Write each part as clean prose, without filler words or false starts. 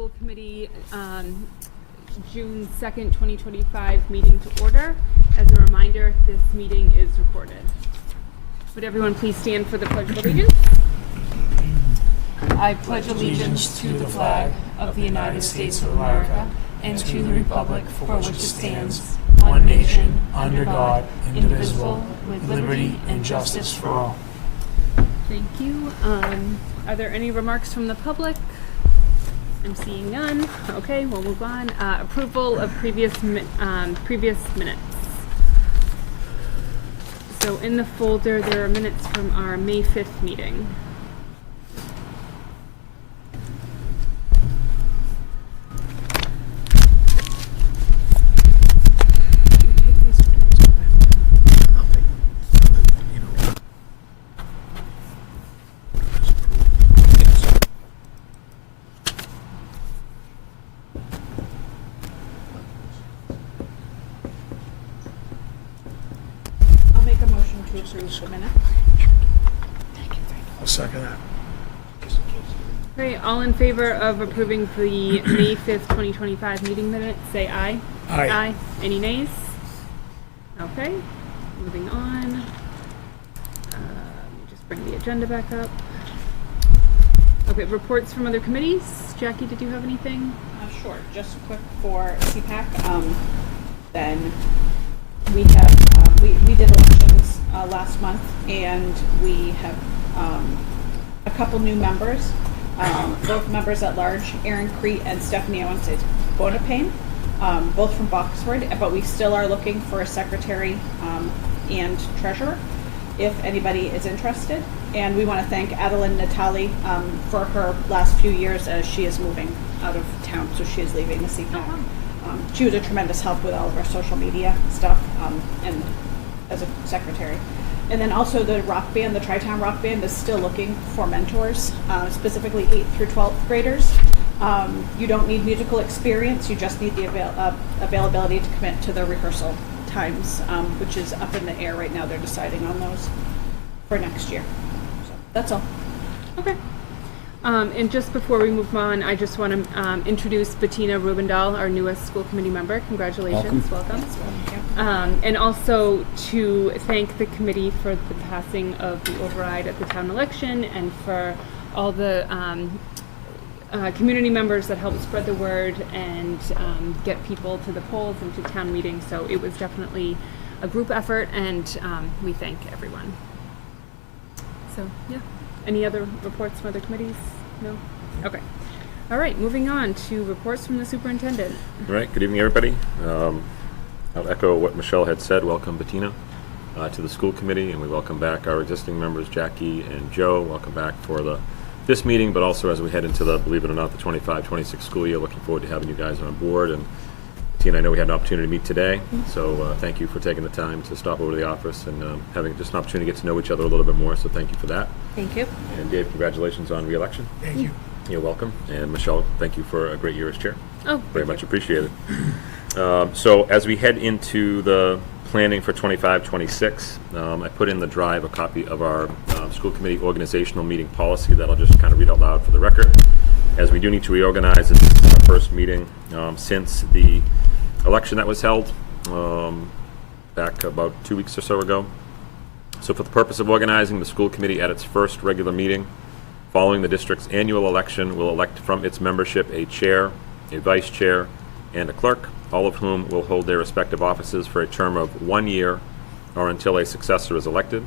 School Committee June 2nd, 2025 meeting to order. As a reminder, this meeting is recorded. Would everyone please stand for the Pledge of Allegiance? I pledge allegiance to the flag of the United States of America and to the republic for which it stands, one nation, under God, indivisible, with liberty and justice for all. Thank you. Are there any remarks from the public? I'm seeing none. Okay, we'll move on. Approval of previous minutes. So in the folder, there are minutes from our May 5th meeting. The minute. I'll second that. Okay, all in favor of approving the May 5th, 2025 meeting minutes, say aye. Aye. Aye. Any nays? Okay, moving on. Let me just bring the agenda back up. Okay, reports from other committees. Jackie, did you have anything? Sure. Just quick for CPAC. Then we have we did elections last month, and we have a couple new members, both members at large, Erin Crete and Stephanie Bonapane, both from Boxford, but we still are looking for a secretary and treasurer if anybody is interested. And we want to thank Adeline Natali for her last few years as she is moving out of town, so she is leaving the CPAC. She was a tremendous help with all of our social media stuff and as a secretary. And then also the rock band, the Tri-Town Rock Band, is still looking for mentors, specifically 8th through 12th graders. You don't need musical experience, you just need the availability to commit to the rehearsal times, which is up in the air right now. They're deciding on those for next year. So that's all. Okay. And just before we move on, I just want to introduce Bettina Rubendahl, our newest school committee member. Congratulations. Welcome. And also to thank the committee for the passing of the override at the town election and for all the community members that helped spread the word and get people to the polls and to town meetings. So it was definitely a group effort, and we thank everyone. So, yeah. Any other reports from other committees? No? Okay. All right, moving on to reports from the superintendent. All right, good evening, everybody. I'll echo what Michelle had said. Welcome, Bettina, to the school committee, and we welcome back our existing members, Jackie and Joe. Welcome back for this meeting, but also as we head into the, believe it or not, the 25-26 school year. Looking forward to having you guys on board. And Bettina, I know we had an opportunity to meet today, so thank you for taking the time to stop over to the office and having just an opportunity to get to know each other a little bit more, so thank you for that. Thank you. And Dave, congratulations on re-election. Thank you. You're welcome. And Michelle, thank you for a great year as chair. Oh, very much appreciated. So as we head into the planning for 25-26, I put in the drive a copy of our school committee organizational meeting policy that I'll just kind of read out loud for the record. As we do need to reorganize, this is our first meeting since the election that was held back about 2 weeks or so ago. So for the purpose of organizing, the school committee at its first regular meeting following the district's annual election will elect from its membership a chair, a vice chair, and a clerk, all of whom will hold their respective offices for a term of 1 year or until a successor is elected.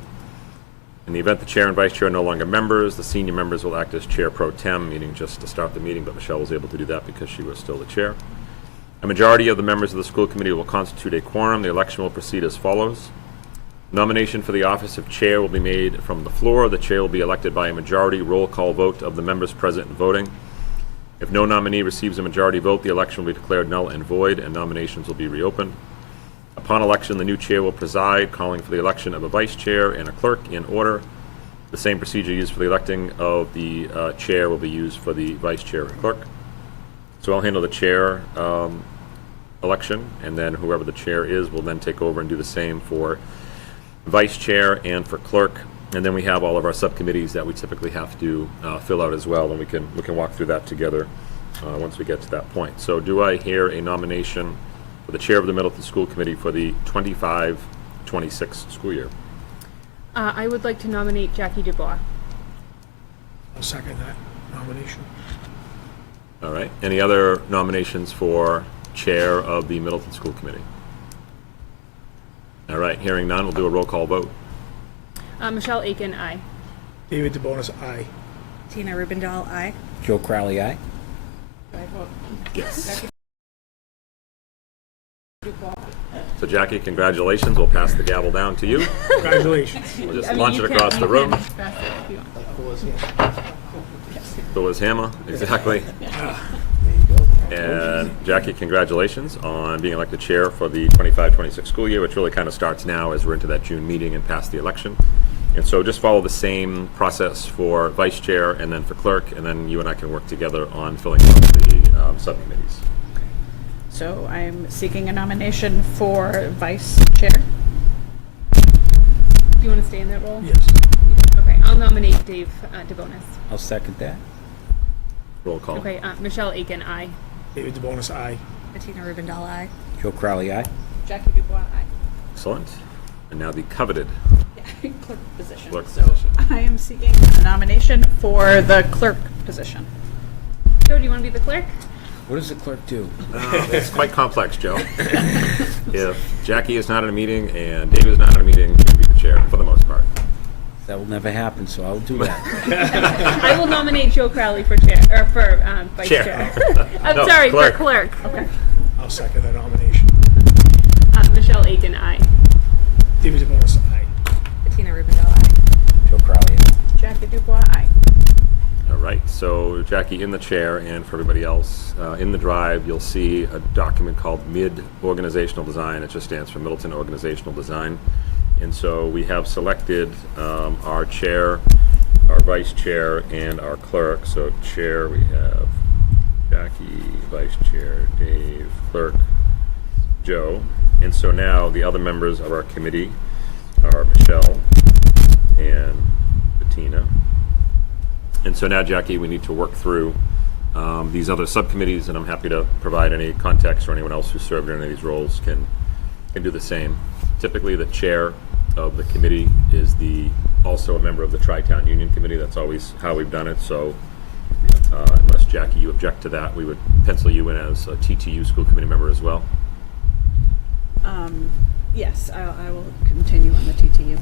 In the event the chair and vice chair are no longer members, the senior members will act as chair pro tem, meaning just to start the meeting, but Michelle was able to do that because she was still the chair. A majority of the members of the school committee will constitute a quorum. The election will proceed as follows. Nomination for the office of chair will be made from the floor. The chair will be elected by a majority roll call vote of the members present and voting. If no nominee receives a majority vote, the election will be declared null and void, and nominations will be reopened. Upon election, the new chair will preside, calling for the election of a vice chair and a clerk in order. The same procedure used for the electing of the chair will be used for the vice chair and clerk. So I'll handle the chair election, and then whoever the chair is will then take over and do the same for vice chair and for clerk. And then we have all of our subcommittees that we typically have to fill out as well, and we can walk through that together once we get to that point. So do I hear a nomination for the chair of the Middleton School Committee for the 25-26 school year? I would like to nominate Jackie Dubois. I'll second that nomination. All right. Any other nominations for chair of the Middleton School Committee? All right. Hearing none, we'll do a roll call vote. Michelle Aiken, aye. David DeBonis, aye. Tina Rubendahl, aye. Joe Crowley, aye. Do I vote? Yes. So Jackie, congratulations. We'll pass the gavel down to you. Congratulations. We'll just I mean, launch you it can- across the you room. can pass it if you want. Thor's hammer, exactly. And Jackie, congratulations on being elected chair for the 25-26 school year, which really kind of starts now as we're into that June meeting and past the election. And so just follow the same process for vice chair and then for clerk, and then you and I can work together on filling out the subcommittees. So I'm seeking a nomination for vice chair. Do you want to stay in that role? Yes. Okay, I'll nominate Dave DeBonis. I'll second that. Roll call. Okay, Michelle Aiken, aye. David DeBonis, aye. Tina Rubendahl, aye. Joe Crowley, aye. Jackie Dubois, aye. Excellent. And now the coveted Yeah, clerk position. Clerk So position. I am seeking a nomination for the clerk position. Joe, do you want to be the clerk? What does the clerk do? It's quite complex, Joe. If Jackie is not in a meeting and Dave is not in a meeting, you can be the chair for the most part. That will never happen, so I'll do that. I will nominate Joe Crowley for chair, or for vice Chair. chair. I'm No, sorry, clerk. for clerk. Okay. I'll second that nomination. Michelle Aiken, aye. David DeBonis, aye. Tina Rubendahl, aye. Joe Crowley, aye. Jackie Dubois, aye. All right, so Jackie in the chair, and for everybody else, in the drive, you'll see a document called MID Organizational Design. It just stands for Middleton Organizational Design. And so we have selected our chair, our vice chair, and our clerk. So chair, we have Jackie, vice chair, Dave, clerk, Joe. And so now the other members of our committee are Michelle and Bettina. And so now, Jackie, we need to work through these other subcommittees, and I'm happy to provide any context, or anyone else who served in any of these roles can do the same. Typically, the chair of the committee is also a member of the Tri-Town Union Committee. That's always how we've done it. So unless, Jackie, you object to that, we would pencil you in as a TTU school committee member as well. Yes, I will continue on the TTU.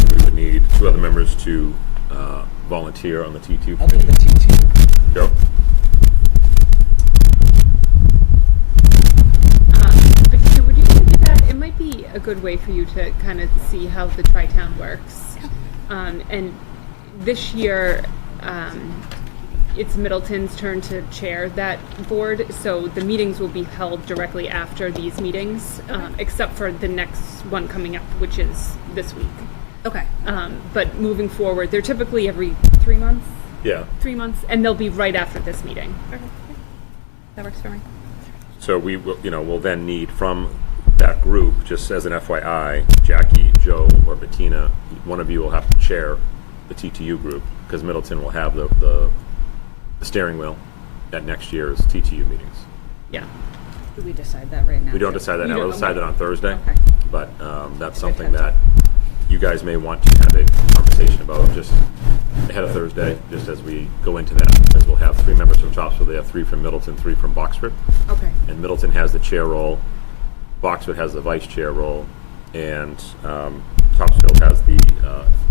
And we would need two other members to volunteer on the TTU I'll do committee. the TTU. Joe? Bettina, would you do that? It might be a good way for you to kind of see how the Tri-Town works. And this year, it's Middleton's turn to chair that board, so the meetings will be held directly after these meetings, except for the next one coming up, which is this week. Okay. But moving forward, they're typically every 3 months, Yeah. and they'll be right after this meeting. That works for me. So we will, we'll then need from that group, just as an FYI, Jackie, Joe, or Bettina, one of you will have to chair the TTU group, because Middleton will have the steering wheel at next year's TTU meetings. Yeah. Do we decide that right now? We don't decide that You now, we'll don't, decide that on Thursday. Okay. But that's It's a good something heads that you guys may want to have a conversation about just ahead of Thursday, just as we go into that, because we'll have 3 members from Topsfield. They have 3 from Middleton, 3 from Boxford. Okay. And Middleton has the chair role, Boxford has the vice chair role, and Topsfield has the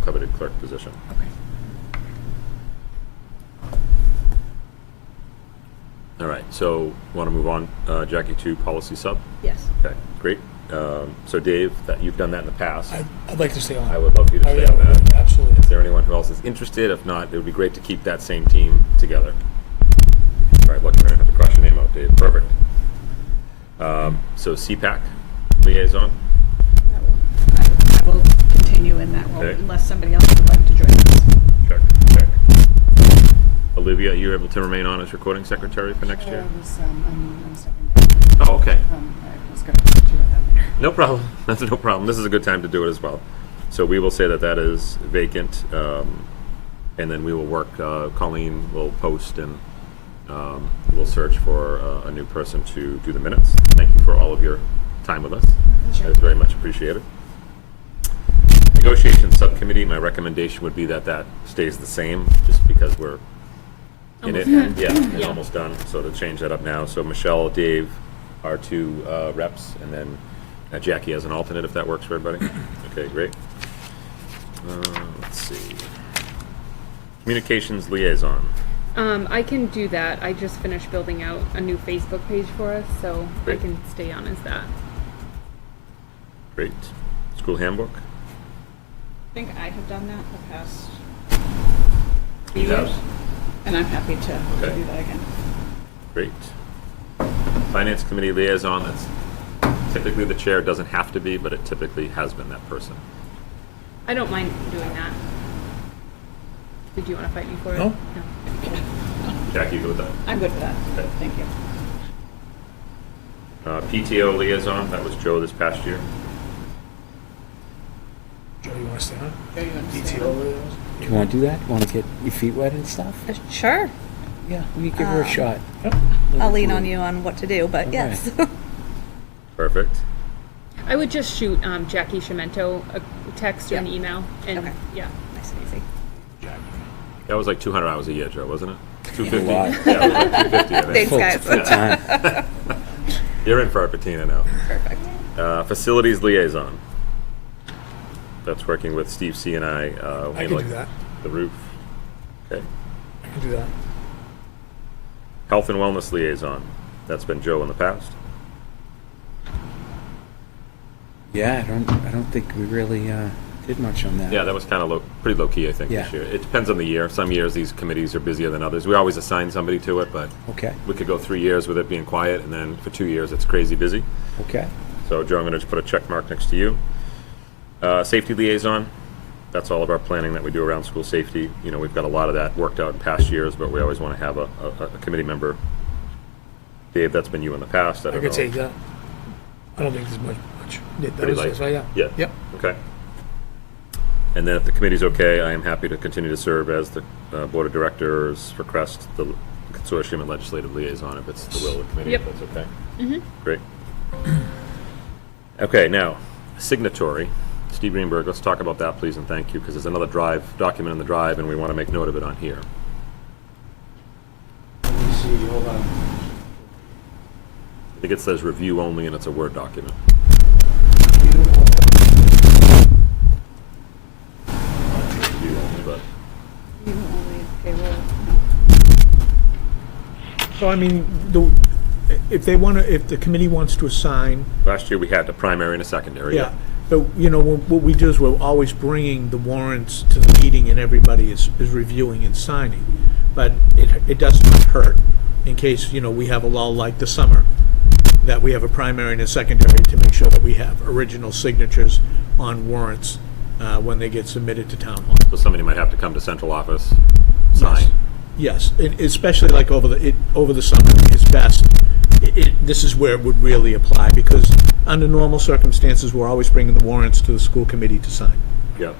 coveted clerk position. Okay. All right, so want to move on, Jackie, to policy sub? Yes. Okay, great. So Dave, you've done that in the past. I'd like to stay on. I would love for you to Oh, stay yeah, on that. absolutely. Is there anyone who else is interested? If not, it would be great to keep that same team together. All right, look, I'm going to have to cross your name out, Dave. Perfect. So CPAC liaison. I will continue in that role Okay. unless somebody else would like to join us. Check, check. Olivia, are you able to remain on as recording secretary for next year? I'm stepping down. Oh, okay. I was going to do that later. No problem. That's no problem. This is a good time to do it as well. So we will say that that is vacant, and then we will work. Colleen will post and We'll search for a new person to do the minutes. Thank you for all of your time with us. It's very much appreciated. Negotiations Subcommittee, my recommendation would be that that stays the same, just because we're in it. Almost done. Yeah, it's Yeah. almost done, so to change that up now. So Michelle, Dave are two reps, and then Jackie as an alternate, if that works for everybody. Okay, great. Let's see. Communications Liaison. I can do that. I just finished building out a new Facebook page for us, so Great. I can stay on as that. Great. School Handbook. I think I have done that the past You few have? years, and I'm happy to Okay. do that again. Great. Finance Committee Liaison, that's typically the chair, doesn't have to be, but it typically has been that person. I don't mind doing that. Did you want to fight me for it? No. Jackie, you go with that? I'm good with that. Okay. Thank you. PTO Liaison, that was Joe this past year. Joe, you want to stay on? Joe, you want to stay PTO on? liaison? Do you want to do that? Want to get your feet wet and stuff? Sure. Yeah, we can give her a shot. I'll lean on you on what to do, but Okay. yes. Perfect. I would just shoot Jackie Shimento a text or an Yeah. email, and Okay. yeah. Nice and easy. That was like 200 hours a year, Joe, wasn't it? A 250? lot. Yeah, it was like 250, I think. Thanks, Full- guys. full time. You're in for our patina now. Perfect. Facilities Liaison. That's working with Steve C. and I. I can do that. The roof. Okay. I can do that. Health and Wellness Liaison. That's been Joe in the past. Yeah, I don't think we really did much on that. Yeah, that was kind of pretty low key, I think, this Yeah. year. It depends on the year. Some years these committees are busier than others. We always assign somebody to it, but Okay. we could go 3 years with it being quiet, and then for 2 years it's crazy busy. Okay. So, Joe, I'm going to just put a check mark next to you. Safety Liaison. That's all of our planning that we do around school safety. You know, we've got a lot of that worked out in past years, but we always want to have a committee member. Dave, that's been you in the past. I I don't could know. take that. I don't think there's much. Yeah, that Pretty was- light. that's right, yeah. Yeah. Yep. Okay. And then if the committee's okay, I am happy to continue to serve as the Board of Directors for CREST, the Consortium and Legislative Liaison, if it's the will of the committee, Yep. if that's okay. Great. Okay, now, signatory. Steve Greenberg, let's talk about that, please, and thank you, because there's another document in the drive, and we want to make note of it on here. Let me see. Hold on. I think it says review only, and it's a Word document. Review only, but You only payroll. So, I mean, if the committee wants to assign, last year we had a primary and a secondary. yeah, but, you know, what we do is we're always bringing the warrants to the meeting and everybody is reviewing and signing. But it does not hurt, in case, you know, we have a lull like the summer, that we have a primary and a secondary to make sure that we have original signatures on warrants when they get submitted to town hall. So somebody might have to come to central office, sign. Yes, especially like over the summer, it's best. This is where it would really apply, because under normal circumstances, we're always bringing the warrants to the school committee to sign. Yeah.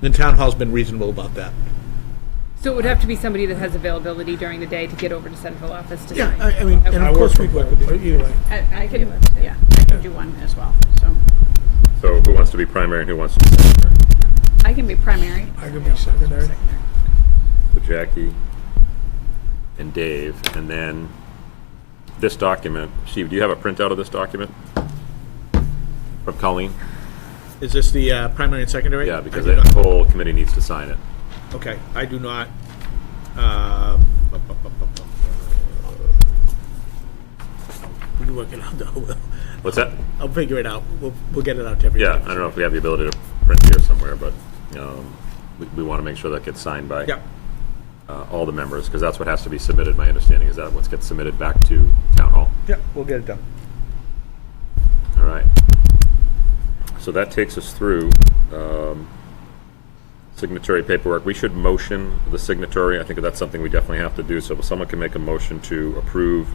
The town hall's been reasonable about that. So it would have to be somebody that has availability during the day to get over to central office to Yeah, sign. I mean, and Okay. of course we'd work with you, either way. I can, yeah, I can do one as well, so. So who wants to be primary and who wants to be secondary? I can be primary. I can be secondary. So Jackie and Dave, and then this document. Steve, do you have a printout of this document from Colleen? Is this the primary and secondary? Yeah, because I do the not. whole committee needs to sign it. Okay, I do not. We can work it out, though. What's that? I'll figure it out. We'll get it out to everybody. Yeah, I don't know if we have the ability to print here somewhere, but we want to make sure that gets signed by Yep. all the members, because that's what has to be submitted. My understanding is that what gets submitted back to town hall. Yep, we'll get it done. All right. So that takes us through signatory paperwork. We should motion the signatory. I think that's something we definitely have to do. So if someone can make a motion to approve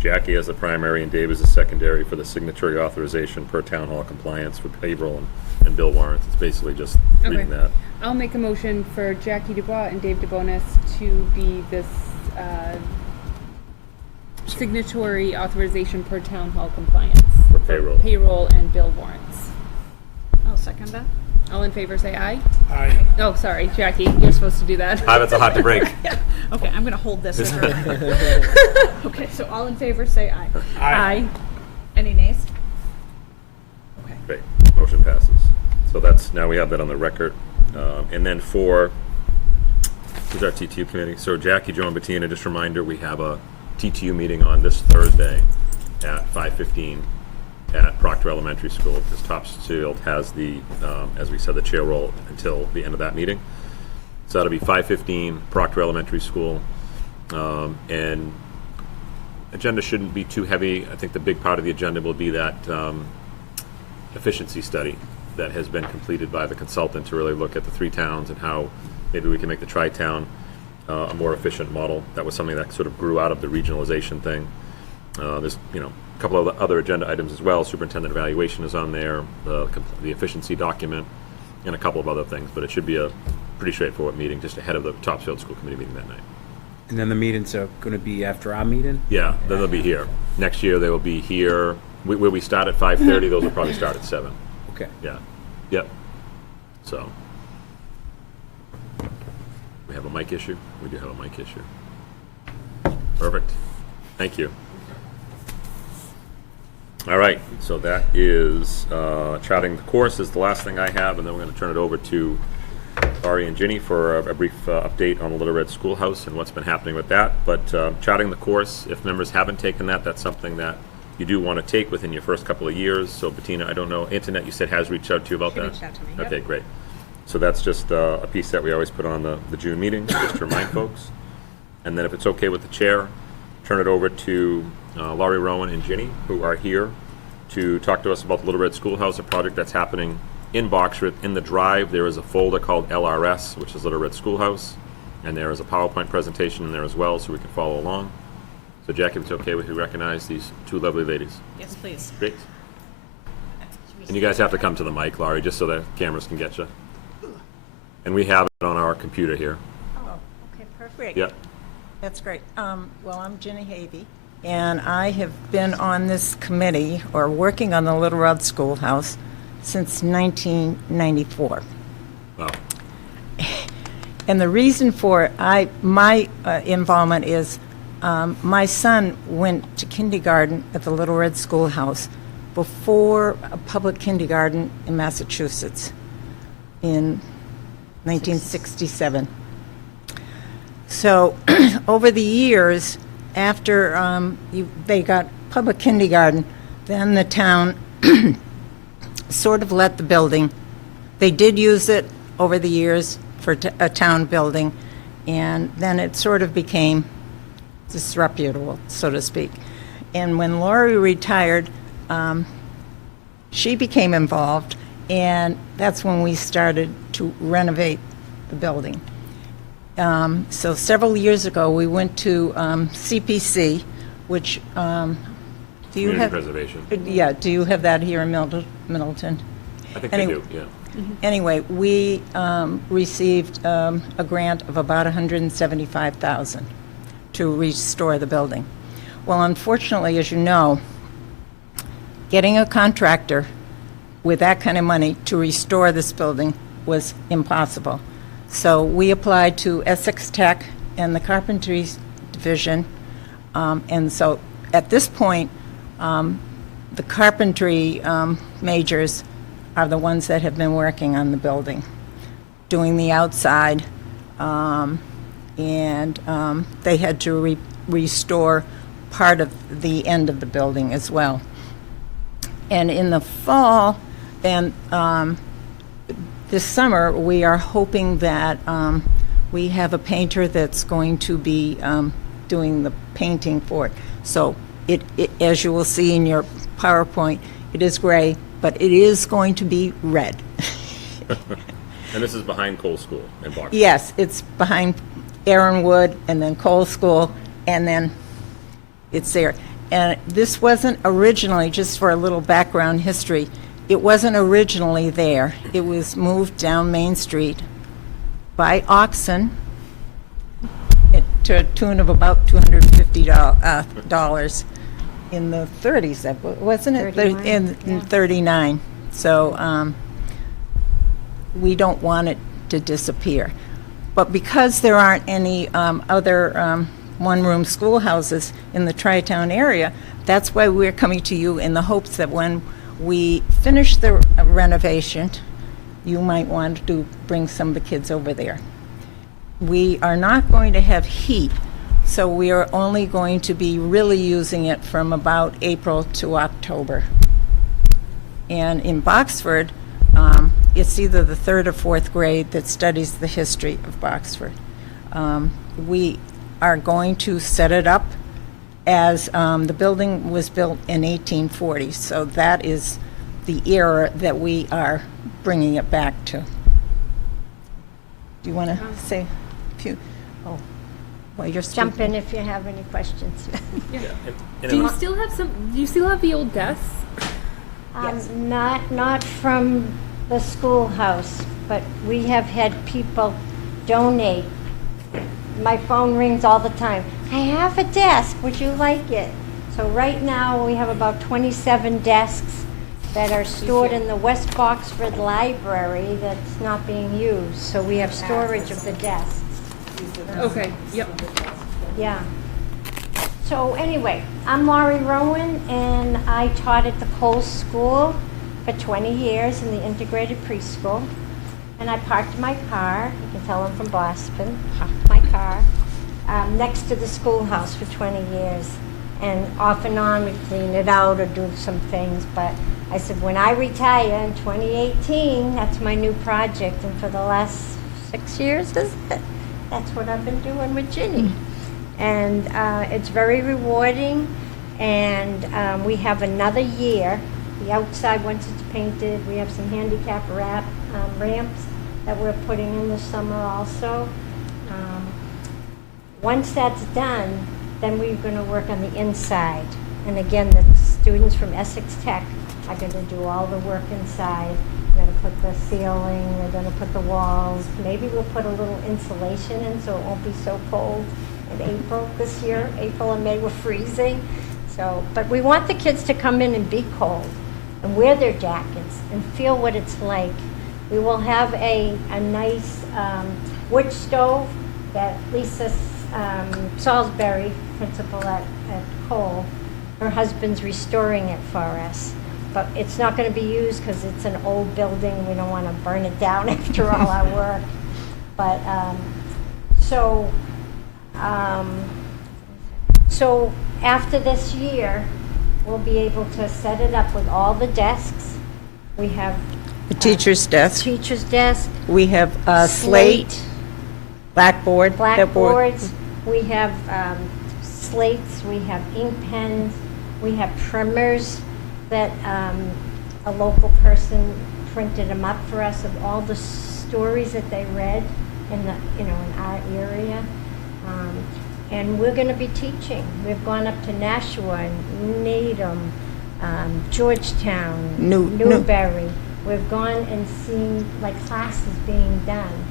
Jackie as the primary and Dave as the secondary for the signatory authorization per town hall compliance for payroll and bill warrants. It's basically just reading that. I'll make a motion for Jackie Dubois and Dave DeBonis to be this signatory authorization per town hall compliance. For payroll. Payroll and bill warrants. I'll second that. All in favor, say aye. Aye. Oh, sorry, Jackie, you're supposed to do that. That's a hot to break. Okay, I'm gonna hold this. Okay, so all in favor, say aye. Aye. Any nays? Okay. Great, motion passes. So that's, now we have that on the record. And then for, who's our TTU committee? So Jackie, Joe, and Bettina, just a reminder, we have a TTU meeting on this Thursday at 5:15 at Proctor Elementary School, because Topsfield has the, as we said, the chair role until the end of that meeting. So that'll be 5:15, Proctor Elementary School. And agenda shouldn't be too heavy. I think the big part of the agenda will be that efficiency study that has been completed by the consultant to really look at the 3 towns and how maybe we can make the tri-town a more efficient model. That was something that sort of grew out of the regionalization thing. There's, a couple of other agenda items as well. Superintendent evaluation is on there, the efficiency document, and a couple of other things. But it should be a pretty straightforward meeting just ahead of the Topsfield School Committee meeting that night. And then the meetings are going to be after our meeting? Yeah, then they'll be here. Next year they will be here. Where we start at 5:30, those will probably start at 7. Okay. Yeah. Yep. So. We have a mic issue? We do have a mic issue. Perfect. Thank you. All right, so that is charting the course is the last thing I have, and then we're going to turn it over to Laurie and Ginny for a brief update on the Little Red Schoolhouse and what's been happening with that. But charting the course, if members haven't taken that, that's something that you do want to take within your first couple of years. So Bettina, I don't know, Antoinette, you said has reached out to you about She that? reached out to me, yep. Okay, great. So that's just a piece that we always put on the June meeting, just to remind folks. And then if it's okay with the chair, turn it over to Laurie, Rowan, and Ginny, who are here to talk to us about the Little Red Schoolhouse, a project that's happening in Boxford. In the drive, there is a folder called LRS, which is Little Red Schoolhouse, and there is a PowerPoint presentation in there as well, so we can follow along. So Jackie, if it's okay with you, recognize these 2 lovely ladies. Yes, please. Great. And you guys have to come to the mic, Laurie, just so the cameras can get you. And we have it on our computer here. Oh, okay, perfect. Yep. That's great. Well, I'm Ginny Havey, and I have been on this committee, or working on the Little Red Schoolhouse, since 1994. Wow. And the reason for my involvement is my son went to kindergarten at the Little Red Schoolhouse before a public kindergarten in Massachusetts in 1967. So over the years, after they got public kindergarten, then the town sort of let the building. They did use it over the years for a town building, and then it sort of became disreputable, so to speak. And when Laurie retired, she became involved, and that's when we started to renovate the building. So several years ago, we went to CPC, which do you Community have? preservation. Yeah. Do you have that here in Middleton? I think Any- they do, yeah. Anyway, we received a grant of about $175,000 to restore the building. Well, unfortunately, as you know, getting a contractor with that kind of money to restore this building was impossible. So we applied to Essex Tech and the Carpentry Division, and so at this point, the carpentry majors are the ones that have been working on the building, doing the outside, and they had to restore part of the end of the building as well. And in the fall, and this summer, we are hoping that we have a painter that's going to be doing the painting for it. So it, as you will see in your PowerPoint, it is gray, but it is going to be red. And this is behind Cole School in Boxford. Yes, it's behind Aaron Wood and then Cole School, and then it's there. And this wasn't originally, just for a little background history, it wasn't originally there. It was moved down Main Street by Oxon to a tune of about $250 in the 30s, wasn't it? 39, In yeah. 39. So we don't want it to disappear. But because there aren't any other one-room schoolhouses in the Tri-Town area, that's why we're coming to you in the hopes that when we finish the renovation, you might want to bring some of the kids over there. We are not going to have heat, so we are only going to be really using it from about April to October. And in Boxford, it's either the 3rd or 4th grade that studies the history of Boxford. We are going to set it up as the building was built in 1840, so that is the era that we are bringing it back to. Do you want to say a few? Oh, well, you're Jump speaking. in if you have any questions. Do you still have the old desks? Not from the schoolhouse, but we have had people donate. My phone rings all the time. I have a desk, would you like it? So right now, we have about 27 desks that are stored in the West Boxford Library that's not being used. So we have storage of the desks. Okay, yep. Yeah. So anyway, I'm Laurie Rowan, and I taught at the Cole School for 20 years in the integrated preschool. And I parked my car, you can tell I'm from Boston, parked my car next to the schoolhouse for 20 years. And off and on, we clean it out or do some things. But I said, when I retire in 2018, that's my new project. And for the last 6 years, that's what I've been doing with Ginny. And it's very rewarding. And we have another year. The outside, once it's painted, we have some handicap ramps that we're putting in this summer also. Once that's done, then we're going to work on the inside. And again, the students from Essex Tech are going to do all the work inside. We're going to put the ceiling, we're going to put the walls. Maybe we'll put a little insulation in so it won't be so cold in April this year. April and May were freezing. So, but we want the kids to come in and be cold and wear their jackets and feel what it's like. We will have a nice wood stove that Lisa Salisbury, principal at Cole, her husband's restoring it for us. But it's not going to be used because it's an old building. We don't want to burn it down after all our work. But so after this year, we'll be able to set it up with all the desks. We have The teacher's desk. teacher's desk, We have slate, blackboard. that board- blackboards, we have slates, we have ink pens, we have primers that a local person printed them up for us of all the stories that they read in the in our area. And we're going to be teaching. We've gone up to Nashua, Needham, Georgetown, Newberry. We've gone and seen like classes being done,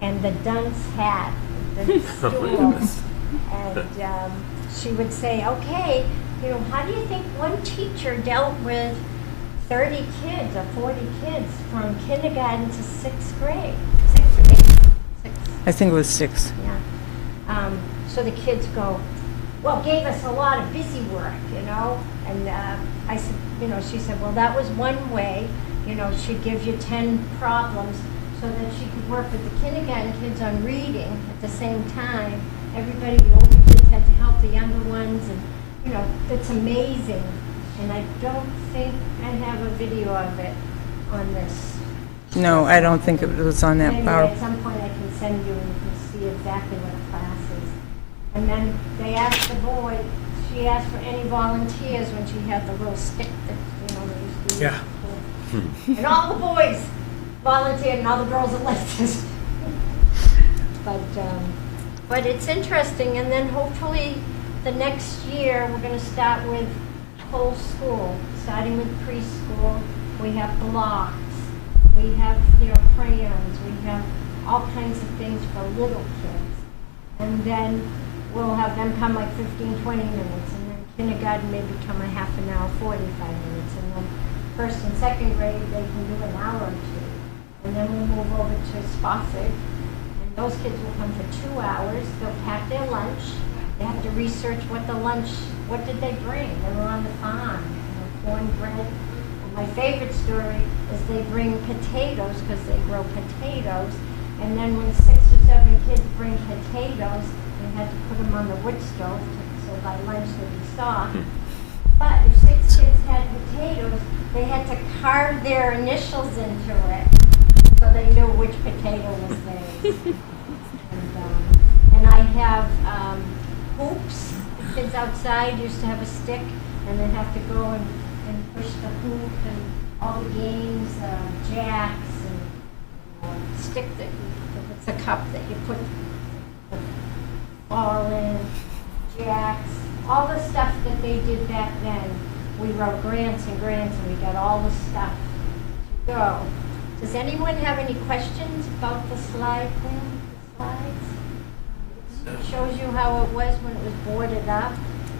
and the dunce hat, the stool, and she would say, "Okay, how do you think one teacher dealt with 30 kids or 40 kids from kindergarten to 6th grade? 6th or 8th? 6th. I think it was 6. Yeah. So the kids go, well, gave us a lot of busy work, And I said, she said, well, that was one way. She'd give you 10 problems so that she could work with the kindergarten kids on reading at the same time. Everybody, the older kids had to help the younger ones, and it's amazing. And I don't think I have a video of it on this. No, I don't think it was on that Anyway, power. at some point I can send you and you can see exactly what a class is. And then they asked the boy, she asked for any volunteers when she had the little stick that, they used to use. Yeah. And all the boys volunteered and all the girls elected. But it's interesting, and then hopefully the next year we're going to start with whole school, starting with preschool. We have blocks, we have crayons, we have all kinds of things for little kids. And then we'll have them come like 15, 20 minutes, and then kindergarten maybe come a half an hour, 45 minutes, and then first and second grade, they can do an hour or two. And then we'll move over to Spofford, and those kids will come for 2 hours. They'll pack their lunch. They have to research what did they bring? They were on the farm, cornbread. And my favorite story is they bring potatoes, because they grow potatoes. And then when 6 or 7 kids bring potatoes, they had to put them on the wood stove so by lunch they'd be soft. But if 6 kids had potatoes, they had to carve their initials into it so they knew which potato was theirs. And I have hoops. The kids outside used to have a stick, and they'd have to go and push the hoop and all the games, jacks and stick that it's a cup that you put the ball in, jacks, all the stuff that they did back then. We wrote grants and grants, and we got all the stuff to go. Does anyone have any questions about the slide thing? The slides? It shows you how it was when it was boarded up.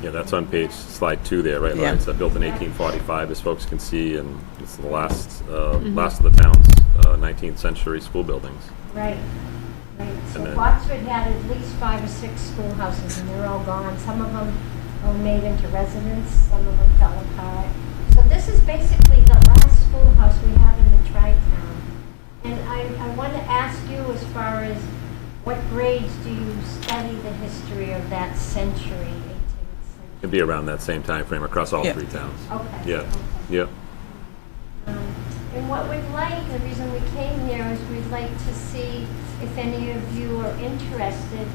Yeah, that's on slide 2 there, right, Yeah. Lauren? It's built in 1845, as folks can see, and it's the last of the town's 19th century school buildings. Right. So And then- Boxford had at least 5 or 6 schoolhouses, and they're all gone. Some of them were made into residence, some of them fell apart. So this is basically the last schoolhouse we have in the Tri-Town. And I want to ask you, as far as what grades do you study the history of that century, 18th It'd be around that same time frame across all Yeah. 3 towns. century? Okay. Yeah, okay. yeah. And what we'd like, the reason we came here is we'd like to see if any of you are interested,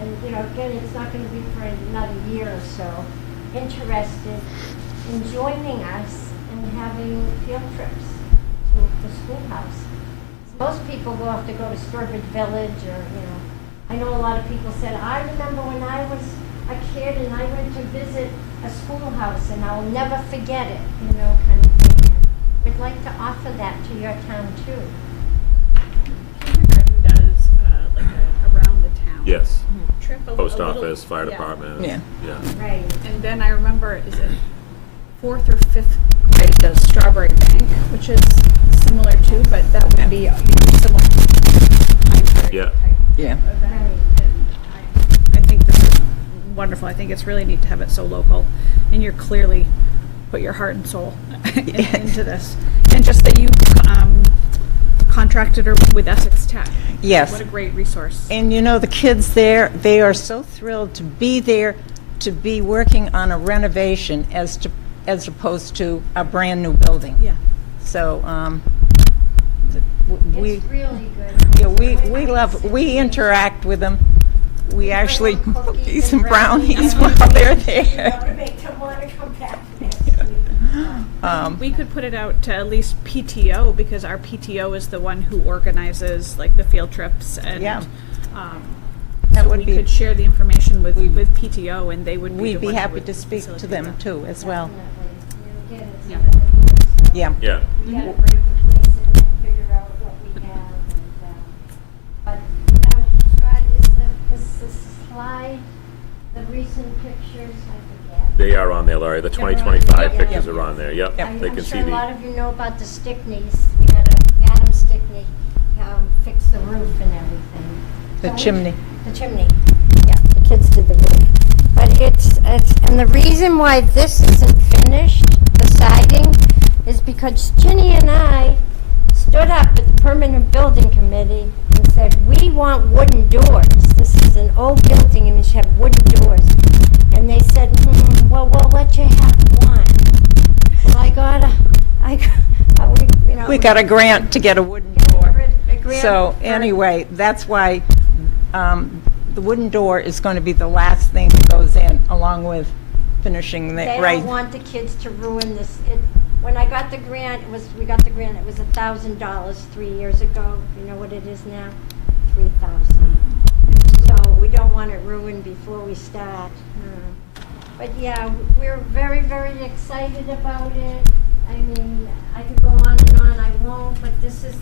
and again, it's not going to be for another year or so, interested in joining us and having field trips to the schoolhouse. Most people will have to go to Sturbridge Village, or, I know a lot of people said, I remember when I was a kid and I went to visit a schoolhouse and I'll never forget it, kind of thing. We'd like to offer that to your town too. Kindergarten does like a around the town Yes. trip. Post a little- office, fire yeah. department. Yeah. Yeah. Right. And then I remember, is it 4th or 5th grade does Strawberry Bank, which is similar to, but that would be similar time period Yeah. type Yeah. event. And I think this is wonderful. I think it's really neat to have it so local, and you're clearly put your heart and soul into this, and just that you contracted her with Essex Tech. Yes. What a great resource. And the kids there, they are so thrilled to be there, to be working on a renovation as opposed to a brand-new building. Yeah. So, we, It's really good. yeah, we interact with them. We actually bring them cookies cookies and and brownies brownies. while they're To there. make them want to come back next week. We could put it out to at least PTO, because our PTO is the one who organizes like the field trips, and Yeah. so would we be- could share the information with PTO, and they would be We'd the be one who happy would to speak to facilitate them that. too, as well. Definitely. Again, it's Yeah. another good Yeah. Yeah. We gotta break the place in and figure out what we have. But, Scott, is the slide, the recent pictures, I forget. They are on there, Laurie. The They're on 2025 there. pictures are on there. Yep. Yep. They I'm can see sure a lot the. of you know about the Stickneys. We had Adam Stickney fix the roof and everything. The So we- chimney. The chimney, yeah, the kids did the roof. But and the reason why this isn't finished, the siding, is because Ginny and I stood up at the permanent building committee and said, we want wooden doors. This is an old building and it should have wooden doors. And they said, well, we'll let you have one. Well, We got a grant to get a wooden door. So anyway, that's why the wooden door is going to be the last thing that goes in, along with finishing They the, right. don't want the kids to ruin this. When I got the grant, we got the grant, it was $1,000 3 years ago. You know what it is now? $3,000. So we don't want it ruined before we start. But yeah, we're very, very excited about it. I mean, I could go on and on, I won't, but this is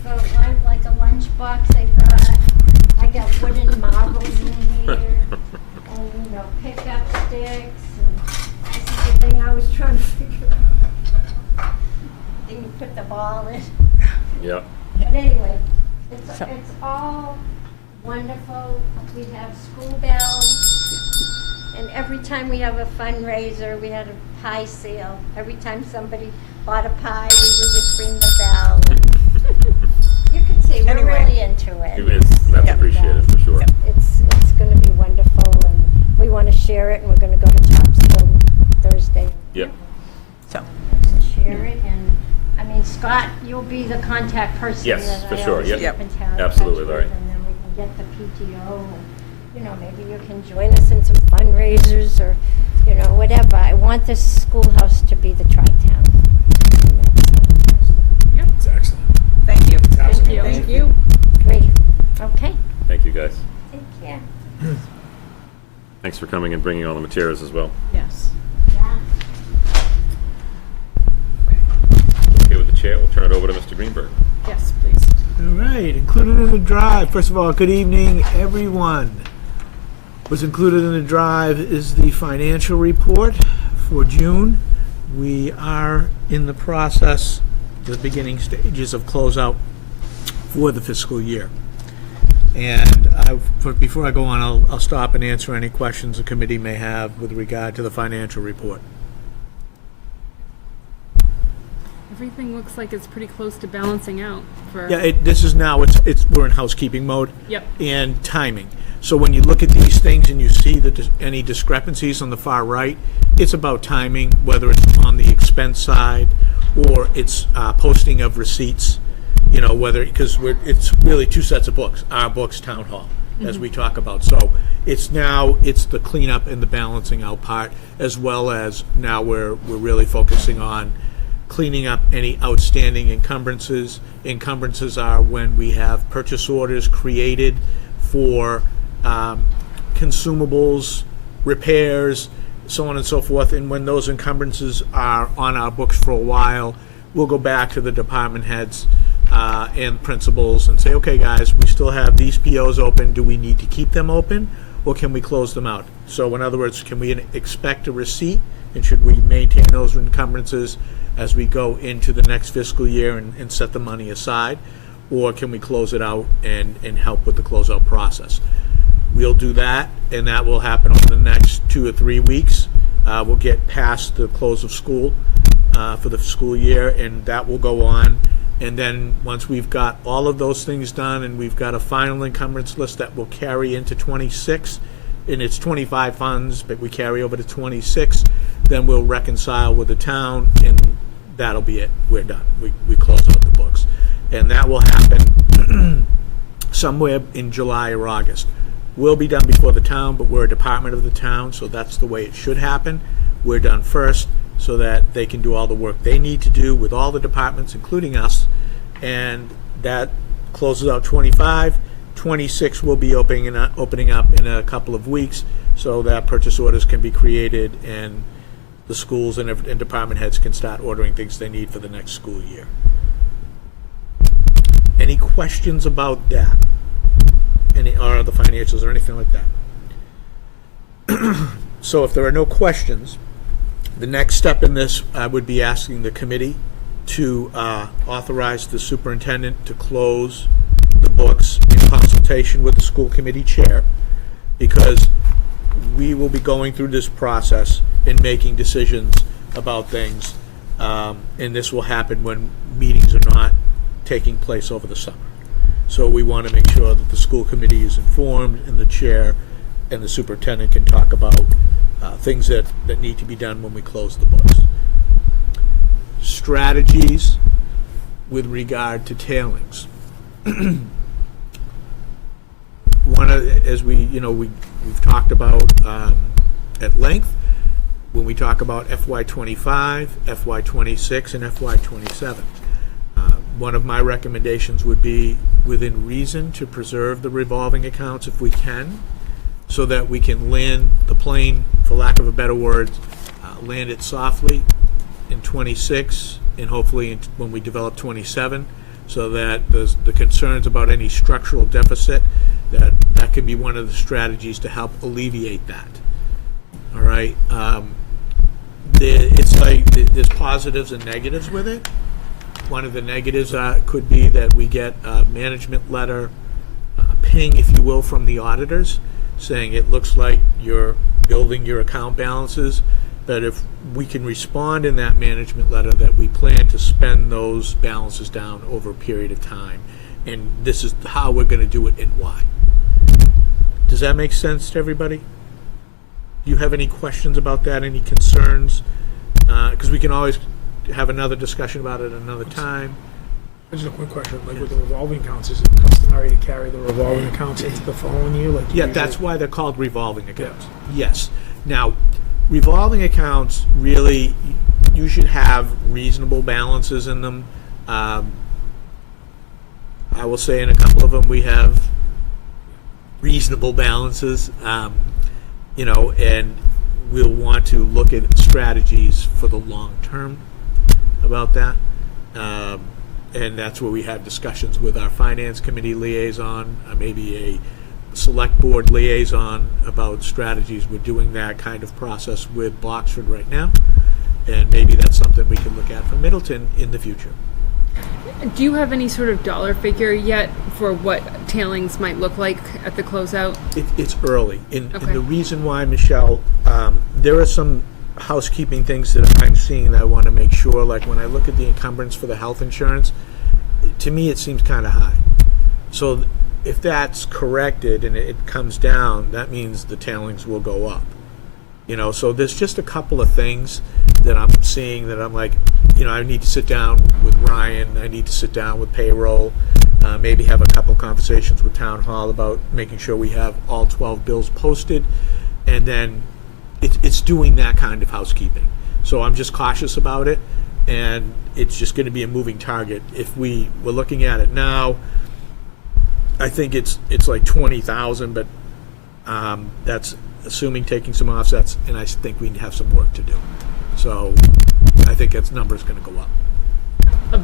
like a lunchbox I got. I got wooden marbles in here, and, you know, pickup sticks, and this is the thing I was trying to figure out. Then you put the ball in. Yeah. But anyway, it's all wonderful. We have school bells, and every time we have a fundraiser, we had a pie sale. Every time somebody bought a pie, we would just ring the bell. You can see we're Anyway. really into it. That's Yeah. appreciated for sure. It's going to be wonderful, and we want to share it, and we're going to go to Topsfield Thursday. Yep. So, And share it, and I mean, Scott, you'll be the contact person Yes, that for I sure, always yep. keep in touch Absolutely, with, Larry. and then we can get the PTO, and you know, maybe you can join us in some fundraisers or you know, whatever. I want this schoolhouse to be the tri-town. And that's It's excellent. thank you. Thank you. Thank you. great. Okay. Thank you, guys. Take care. Thanks for coming and bringing all the materials as well. Yes. Yeah. Okay, with the chair, we'll turn it over to Mr. Greenberg. Yes, please. All right, included in the drive. First of all, good evening, everyone. What's included in the drive is the financial report for June. We are in the process, the beginning stages of closeout for the fiscal year. And before I go on, I'll stop and answer any questions the committee may have with regard to the financial report. Everything looks like it's pretty close to balancing out for. Yeah, this is now, we're in housekeeping mode. Yep. And timing. So when you look at these things and you see any discrepancies on the far right, it's about timing, whether it's on the expense side or it's posting of receipts, you know, because it's really two sets of books, our books, town hall, as we talk about. So it's the cleanup and the balancing out part, as well as now we're really focusing on cleaning up any outstanding encumbrances. Encumbrances are when we have purchase orders created for consumables, repairs, so on and so forth. And when those encumbrances are on our books for a while, we'll go back to the department heads and principals and say, okay, guys, we still have these POs open. Do we need to keep them open, or can we close them out? So in other words, can we expect a receipt, and should we maintain those encumbrances as we go into the next fiscal year and set the money aside, or can we close it out and help with the closeout process? We'll do that, and that will happen over the next 2 or 3 weeks. We'll get past the close of school for the school year, and that will go on. And then once we've got all of those things done and we've got a final encumbrance list that will carry into 26, and it's 25 funds, but we carry over to 26, then we'll reconcile with the town, and that'll be it. We're done. We close out the books. And that will happen somewhere in July or August. We'll be done before the town, but we're a department of the town, so that's the way it should happen. We're done first so that they can do all the work they need to do with all the departments, including us. And that closes out 25. 26 will be opening up in a couple of weeks so that purchase orders can be created and the schools and department heads can start ordering things they need for the next school year. Any questions about that? Or the financials or anything like that? So if there are no questions, the next step in this, I would be asking the committee to authorize the superintendent to close the books in consultation with the school committee chair, because we will be going through this process and making decisions about things, and this will happen when meetings are not taking place over the summer. So we want to make sure that the school committee is informed, and the chair and the superintendent can talk about things that need to be done when we close the books. Strategies with regard to tailings. As we've talked about at length, when we talk about FY25, FY26, and FY27. One of my recommendations would be, within reason, to preserve the revolving accounts if we can, so that we can land the plane, for lack of a better word, land it softly in 26, and hopefully when we develop 27, so that the concerns about any structural deficit, that could be one of the strategies to help alleviate that. All right. It's like there's positives and negatives with it. One of the negatives could be that we get a management letter, ping, if you will, from the auditors, saying it looks like you're building your account balances, but if we can respond in that management letter that we plan to spend those balances down over a period of time, and this is how we're going to do it and why. Does that make sense to everybody? Do you have any questions about that, any concerns? Because we can always have another discussion about it another time. Just a quick question, like with the revolving accounts, is it customary to carry the revolving accounts into the following year? Like Yeah, that's why they're called revolving accounts. Yes. Now, revolving accounts, really, you should have reasonable balances in them. I will say in a couple of them we have reasonable balances, and we'll want to look at strategies for the long term about that. And that's where we have discussions with our finance committee liaison, maybe a select board liaison about strategies. We're doing that kind of process with Boxford right now, and maybe that's something we can look at for Middleton in the future. Do you have any sort of dollar figure yet for what tailings might look like at the closeout? It's early, and Okay. the reason why, Michelle, there are some housekeeping things that I'm seeing that I want to make sure, like when I look at the encumbrance for the health insurance, to me it seems kind of high. So if that's corrected and it comes down, that means the tailings will go up. So there's just a couple of things that I'm seeing that I'm like, I need to sit down with Ryan, I need to sit down with payroll, maybe have a couple conversations with town hall about making sure we have all 12 bills posted, and then it's doing that kind of housekeeping. So I'm just cautious about it, and it's just going to be a moving target. If we're looking at it now, I think it's like 20,000, but that's assuming taking some offsets, and I think we have some work to do. So I think that number's going to go up.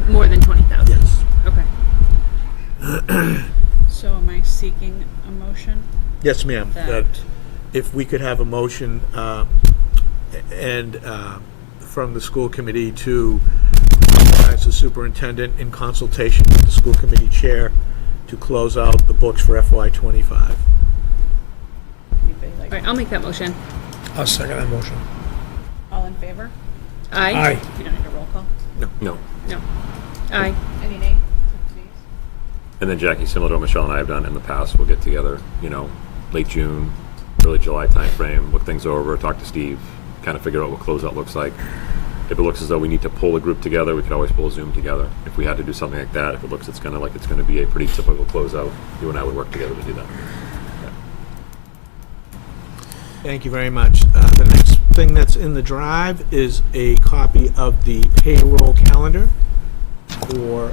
More than 20,000? Yes. Okay. So am I seeking a motion? Yes, ma'am. That- That if we could have a motion and from the school committee to authorize the superintendent in consultation with the school committee chair to close out the books for FY25. Anybody like? All right, I'll make that motion. I'll second that motion. All in favor? Aye? Aye. You don't need a roll call. No. No. Aye. Any nay? And then Jackie, similar to what Michelle and I have done in the past, we'll get together, late June, early July timeframe, look things over, talk to Steve, kind of figure out what closeout looks like. If it looks as though we need to pull a group together, we could always pull a Zoom together. If we had to do something like that, if it looks it's going to be a pretty typical closeout, you and I would work together to do that. Thank you very much. The next thing that's in the drive is a copy of the payroll calendar for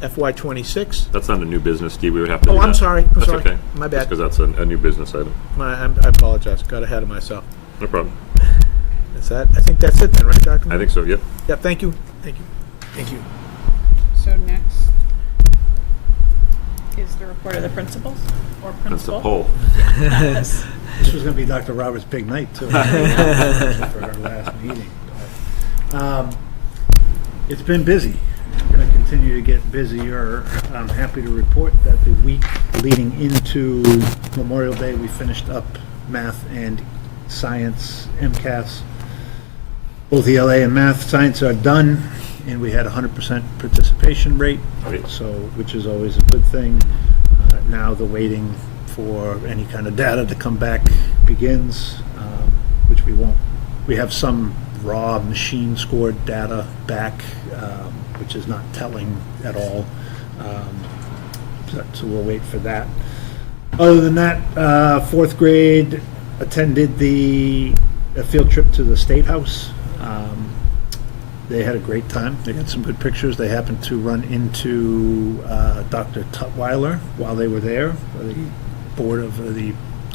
FY26. That's not a new business, Steve. We would have to do Oh, I'm that. sorry. That's sorry. okay. My bad. Because that's a new business item. I apologize. Got ahead of myself. No problem. Is that? I think that's it then, right, Dr. I think so, yep. Yeah, thank you. Thank you. Thank you. So next is the report of the principals or That's the principal. poll. Yes. This was going to be Dr. Roberts' big night, too, for our last meeting. It's been busy. It's going to continue to get busier. I'm happy to report that the week leading into Memorial Day, we finished up math and science, MCAS. Both ELA and math science are done, and we had 100% participation rate, Great. which is always a good thing. Now the waiting for any kind of data to come back begins, which we won't. We have some raw machine scored data back, which is not telling at all. So we'll wait for that. Other than that, fourth grade attended a field trip to the State House. They had a great time. They got some good pictures. They happened to run into Dr. Tutwiler while they were there, the board of the,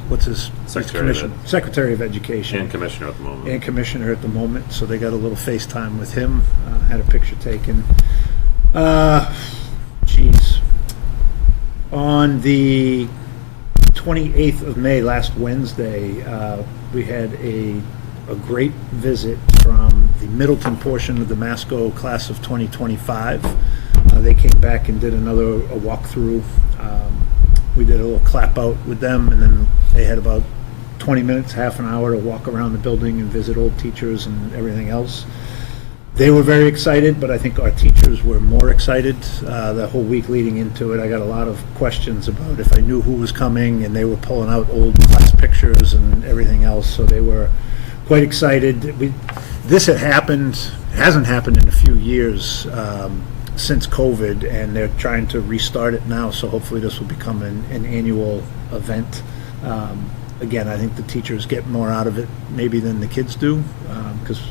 what's his Secretary of commission? Secretary of Education. And commissioner at the moment. And commissioner at the moment, so they got a little FaceTime with him, had a picture taken. geez. On the 28th of May, last Wednesday, we had a great visit from the Middleton portion of the Masco class of 2025. They came back and did a walkthrough. We did a little clap out with them, and then they had about 20 minutes, half an hour to walk around the building and visit old teachers and everything else. They were very excited, but I think our teachers were more excited the whole week leading into it. I got a lot of questions about if I knew who was coming, and they were pulling out old class pictures and everything else, so they were quite excited. This had happened, it hasn't happened in a few years since COVID, and they're trying to restart it now, so hopefully this will become an annual event. Again, I think the teachers get more out of it maybe than the kids do, because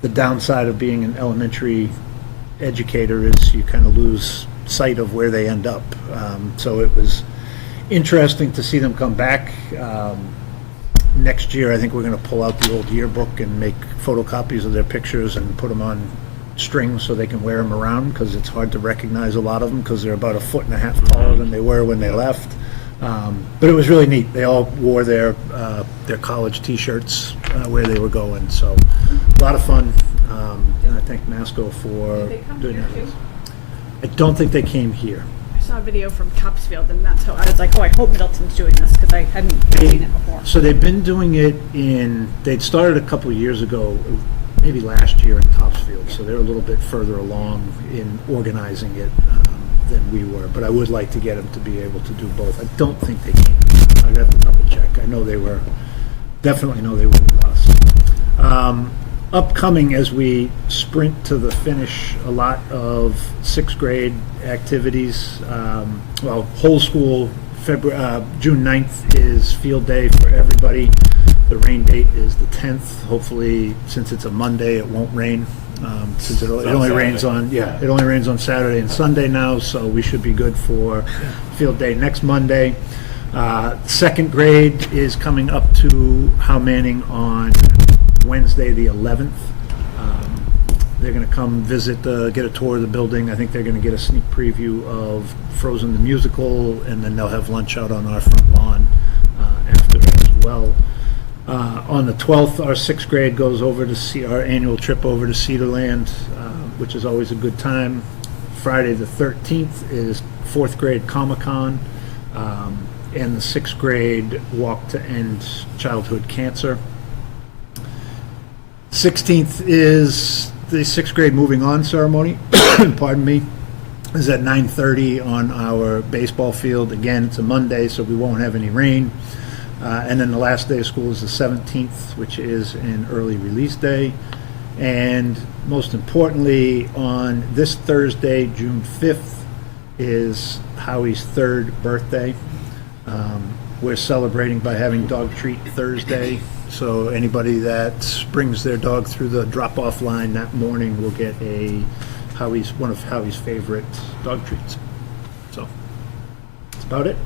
the downside of being an elementary educator is you kind of lose sight of where they end up. So it was interesting to see them come back. Next year, I think we're going to pull out the old yearbook and make photocopies of their pictures and put them on strings so they can wear them around, because it's hard to recognize a lot of them because they're about 1.5 feet taller than they were when they left. But it was really neat. They all wore their college T-shirts where they were going, so a lot of fun. And I thank Masco for Did they come doing here that. too? I don't think they came here. I saw a video from Topsfield, and that's how I was like, oh, I hope Middleton's doing this, because I hadn't seen it before. So they've been doing it they'd started a couple of years ago, maybe last year in Topsfield, so they're a little bit further along in organizing it than we were, but I would like to get them to be able to do both. I don't think they can. I'd have to double check. I know definitely know they were with us. Upcoming as we sprint to the finish, a lot of 6th grade activities. Whole school, June 9th is field day for everybody. The rain date is the 10th. Hopefully, since it's a Monday, it won't rain. Since it only rains on Saturday and Sunday now, so we should be good for field day next Monday. 2nd grade is coming up to Howe Manning on Wednesday the 11th. They're going to come visit, get a tour of the building. I think they're going to get a sneak preview of Frozen the Musical, and then they'll have lunch out on our front lawn after as well. On the 12th, our 6th grade goes over to see our annual trip over to Cedarland, which is always a good time. Friday the 13th is 4th grade Comic-Con, and the 6th grade walk to end childhood cancer. 16th is the 6th grade moving on ceremony, pardon me, is at 9:30 on our baseball field. Again, it's a Monday, so we won't have any rain. And then the last day of school is the 17th, which is an early release day. And most importantly, on this Thursday, June 5th, is Howie's 3rd birthday. We're celebrating by having Dog Treat Thursday. So anybody that brings their dog through the drop-off line that morning will get one of Howie's favorite dog treats. So that's about it.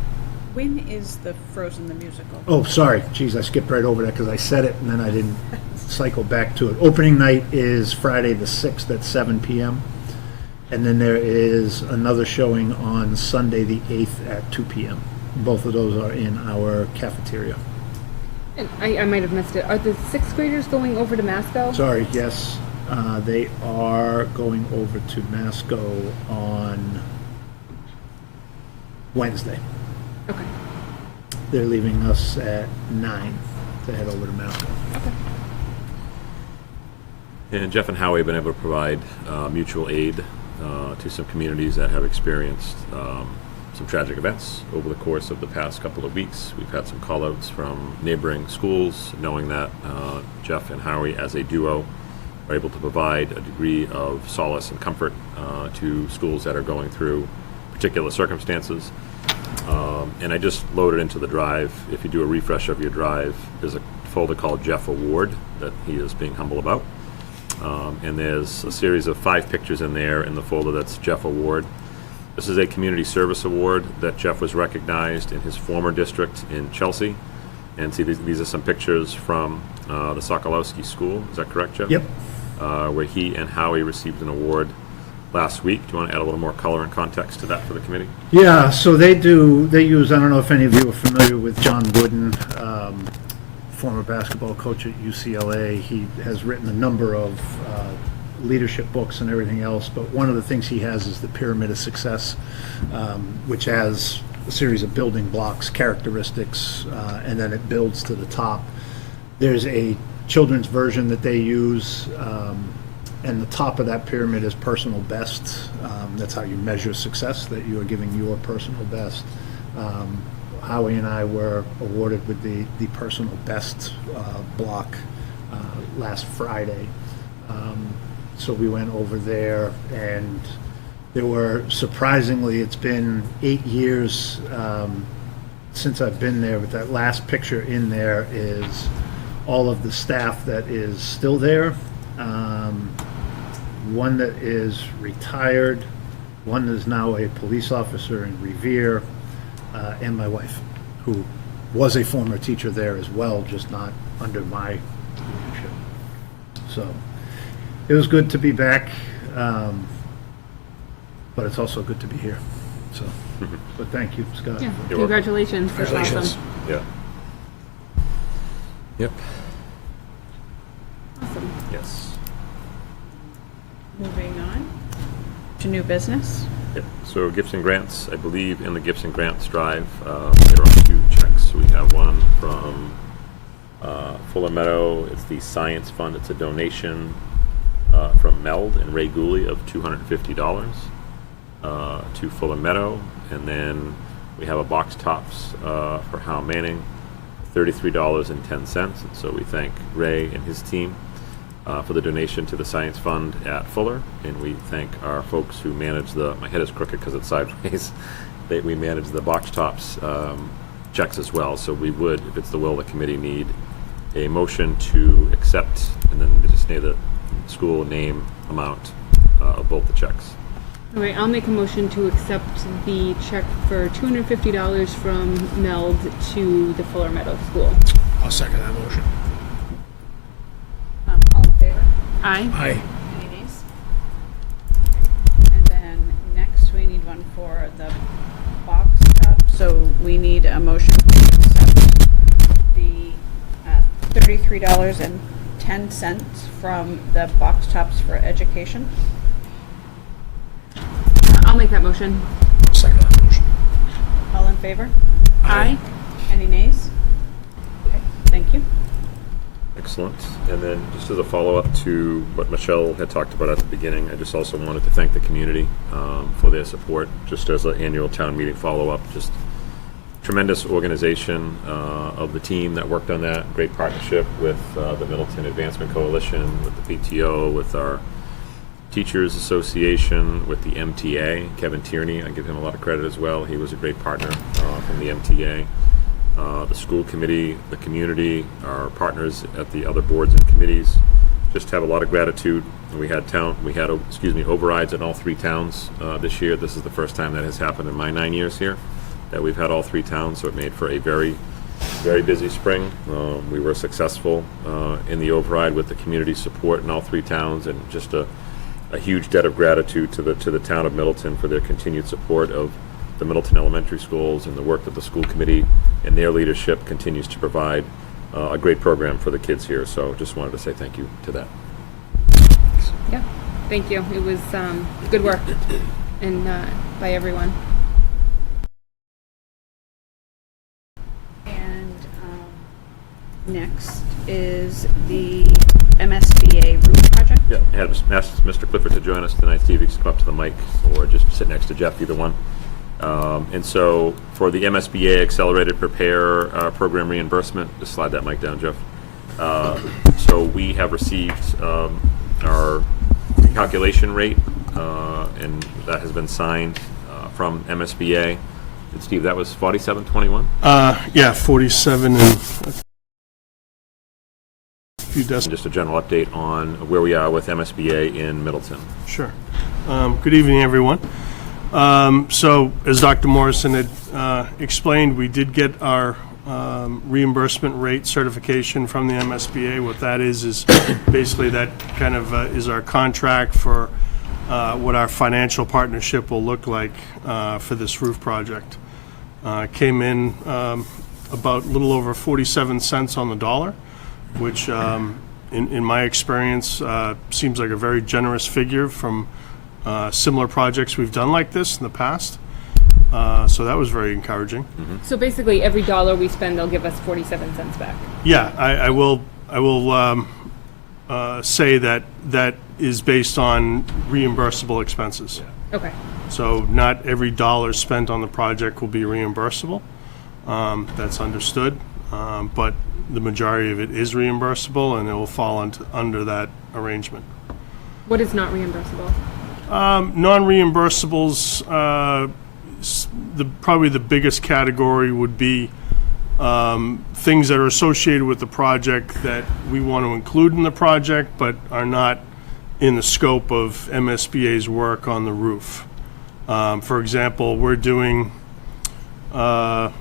When is the Frozen the Musical? Oh, sorry. Geez, I skipped right over that because I said it and then I didn't cycle back to it. Opening night is Friday the 6th at 7 p.m. And then there is another showing on Sunday the 8th at 2 p.m. Both of those are in our cafeteria. And I might have missed it. Are the 6th graders going over to Masco? Sorry, yes. They are going over to Masco on Wednesday. Okay. They're leaving us at 9 to head over to Masco. And Jeff and Howie have been able to provide mutual aid to some communities that have experienced some tragic events over the course of the past couple of weeks. We've had some call-outs from neighboring schools, knowing that Jeff and Howie, as a duo, are able to provide a degree of solace and comfort to schools that are going through particular circumstances. And I just loaded into the drive. If you do a refresh of your drive, there's a folder called Jeff Award that he is being humble about. And there's a series of 5 pictures in there in the folder that's Jeff Award. This is a community service award that Jeff was recognized in his former district in Chelsea. And see, these are some pictures from the Sokolowski School. Is that correct, Jeff? Yep. Where he and Howie received an award last week. Do you want to add a little more color and context to that for the committee? Yeah, so they use, I don't know if any of you are familiar with John Wooden, former basketball coach at UCLA. He has written a number of leadership books and everything else, but one of the things he has is the Pyramid of Success, which has a series of building blocks, characteristics, and then it builds to the top. There's a children's version that they use, and the top of that pyramid is personal best. That's how you measure success, that you are giving your personal best. Howie and I were awarded with the personal best block last Friday. So we went over there, and there were, surprisingly, it's been 8 years since I've been there, but that last picture in there is all of the staff that is still there. One that is retired, one that is now a police officer in Revere, and my wife, who was a former teacher there as well, just not under my leadership. So it was good to be back, but it's also good to be here. So, but thank you, Scott. Yeah, You're congratulations. That's Congratulations. awesome. Yeah. Yep. Awesome. Yes. Moving on to new business. Yep. So gifts and grants, I believe in the gifts and grants drive, there are 2 checks. We have one from Fuller Meadow. It's the Science Fund. It's a donation from Meld and Ray Gooley of $250 to Fuller Meadow. And then we have a box tops for Hal Manning, $33.10. And so we thank Ray and his team for the donation to the Science Fund at Fuller, and we thank our folks who manage my head is crooked because it's sideways, we manage the box tops checks as well. So we would, if it's the will of the committee, need a motion to accept, and then just say the school name, amount of both the checks. All right, I'll make a motion to accept the check for $250 from Meld to the Fuller Meadow School. I'll second that motion. All in favor? Aye. Aye. Any nays? And then next, we need one for the box top. So we need a motion to accept the $33.10 from the box tops for education. I'll make that motion. I'll second that motion. All in favor? Aye. Any nays? Okay, thank you. Excellent. And then just as a follow-up to what Michelle had talked about at the beginning, I just also wanted to thank the community for their support, just as an annual town meeting follow-up. Just tremendous organization of the team that worked on that. Great partnership with the Middleton Advancement Coalition, with the PTO, with our Teachers Association, with the MTA. Kevin Tierney, I give him a lot of credit as well. He was a great partner from the MTA. The school committee, the community, our partners at the other boards and committees. Just have a lot of gratitude. We had overrides in all 3 towns this year. This is the first time that has happened in my 9 years here, that we've had all 3 towns, so it made for a very, very busy spring. We were successful in the override with the community support in all 3 towns, and just a huge debt of gratitude to the town of Middleton for their continued support of the Middleton Elementary Schools and the work that the school committee and their leadership continues to provide a great program for the kids here. So just wanted to say thank you to that. Yeah, thank you. It was good work and by everyone. And next is the MSBA roof project. Yeah, I had asked Mr. Clifford to join us tonight. Steve, you can come up to the mic or just sit next to Jeff, either one. And so for the MSBA Accelerated Prepare Program reimbursement, just slide that mic down, Jeff. So we have received our calculation rate, and that has been signed from MSBA. And Steve, that was 4721? Yeah, 47 and a few decimals. Just a general update on where we are with MSBA in Middleton. Sure. Good evening, everyone. So, as Dr. Morrison had explained, we did get our reimbursement rate certification from the MSBA. What that is basically that kind of is our contract for what our financial partnership will look like for this roof project. Came in about a little over 47 cents on the dollar, which in my experience seems like a very generous figure from similar projects we've done like this in the past. So that was very encouraging. So basically, every dollar we spend, they'll give us 47 cents back. Yeah, I will say that that is based on reimbursable expenses. Okay. So not every dollar spent on the project will be reimbursable. That's understood, but the majority of it is reimbursable, and it will fall under that arrangement. What is not reimbursable? Non-reimbursables, probably the biggest category would be things that are associated with the project that we want to include in the project, but are not in the scope of MSBA's work on the roof. For example, we're doing about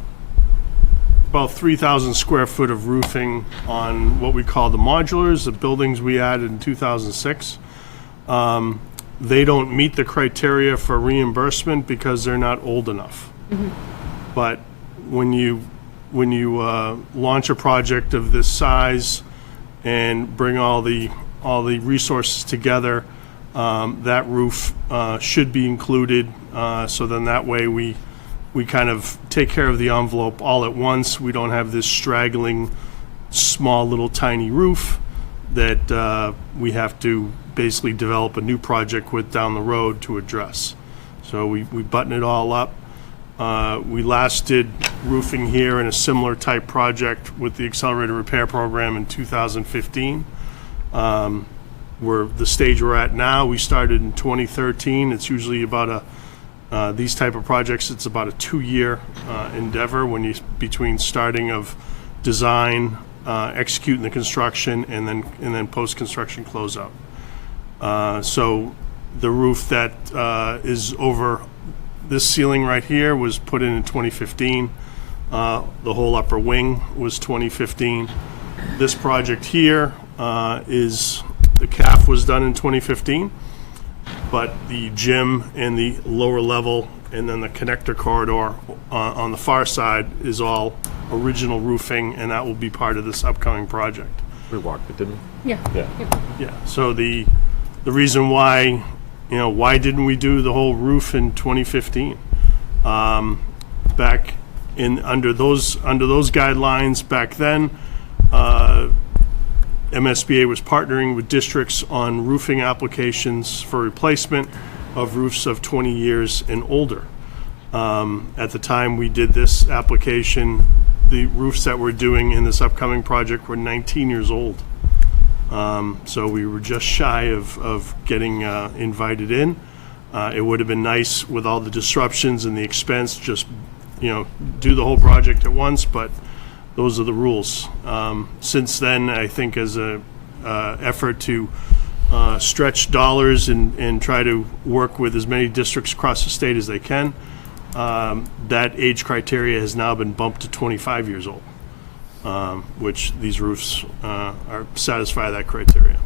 3,000 square foot of roofing on what we call the modulars, the buildings we added in 2006. They don't meet the criteria for reimbursement because they're not old enough. But when you launch a project of this size and bring all the resources together, that roof should be included. So then that way we kind of take care of the envelope all at once. We don't have this straggling, small little tiny roof that we have to basically develop a new project with down the road to address. So we button it all up. We last did roofing here in a similar type project with the Accelerated Repair Program in 2015. We're the stage we're at now. We started in 2013. It's usually about these type of projects, it's about a 2-year endeavor between starting of design, executing the construction, and then post-construction closeout. So the roof that is over this ceiling right here was put in 2015. The whole upper wing was 2015. This project here is the CAF was done in 2015, but the gym and the lower level and then the connector corridor on the far side is all original roofing, and that will be part of this upcoming project. We walked it, didn't we? Yeah. Yeah. Yeah, so the reason why, why didn't we do the whole roof in 2015? Back under those guidelines back then, MSBA was partnering with districts on roofing applications for replacement of roofs of 20 years and older. At the time we did this application, the roofs that we're doing in this upcoming project were 19 years old. So we were just shy of getting invited in. It would have been nice with all the disruptions and the expense, just do the whole project at once, but those are the rules. Since then, I think as a effort to stretch dollars and try to work with as many districts across the state as they can, that age criteria has now been bumped to 25 years old, which these roofs satisfy that criteria.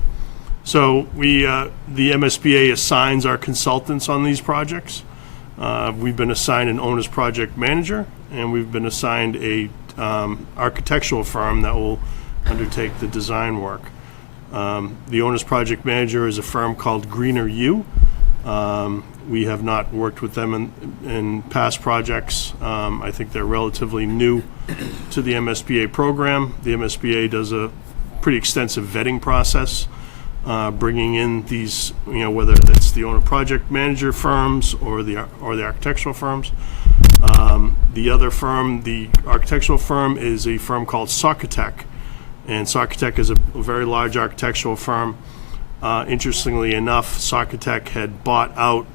So the MSBA assigns our consultants on these projects. We've been assigned an owner's project manager, and we've been assigned a architectural firm that will undertake the design work. The owner's project manager is a firm called Greener U. We have not worked with them in past projects. I think they're relatively new to the MSBA program. The MSBA does a pretty extensive vetting process, bringing in these, whether it's the owner project manager firms or the architectural firms. The other firm, the architectural firm, is a firm called Socotec, and Socotec is a very large architectural firm. Interestingly enough, Socotec had bought out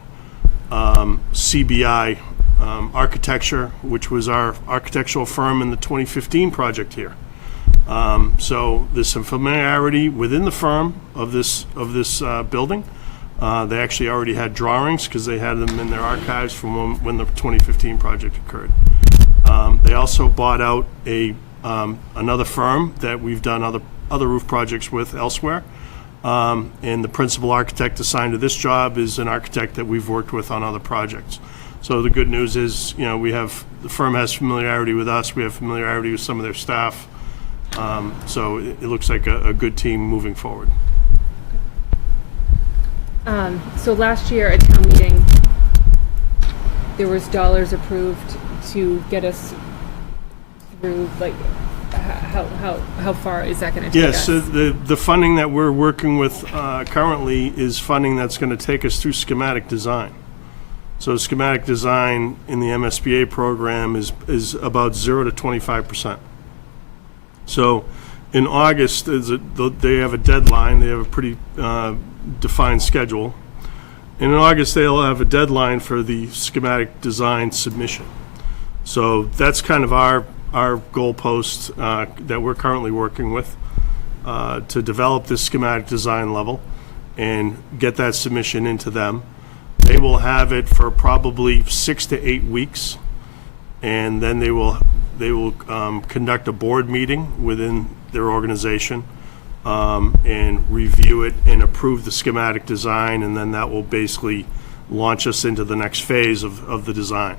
CBI Architecture, which was our architectural firm in the 2015 project here. So there's some familiarity within the firm of this building. They actually already had drawings because they had them in their archives from when the 2015 project occurred. They also bought out another firm that we've done other roof projects with elsewhere, And the principal architect assigned to this job is an architect that we've worked with on other projects. So the good news is, you know, the firm has familiarity with us, we have familiarity with some of their staff. So it looks like a good team moving forward. So last year at town meeting, there was dollars approved to get us through, like, how far is that going to take us? Yes, so the funding that we're working with currently is funding that's going to take us through schematic design. So schematic design in the MSBA program is about 0 to 25%. So in August, they have a deadline, they have a pretty defined schedule. And in August, they'll have a deadline for the schematic design submission. So that's kind of our goalpost that we're currently working with to develop this schematic design level and get that submission into them. They will have it for probably 6 to 8 weeks, and then they will conduct a board meeting within their organization and review it and approve the schematic design, and then that will basically launch us into the next phase of the design.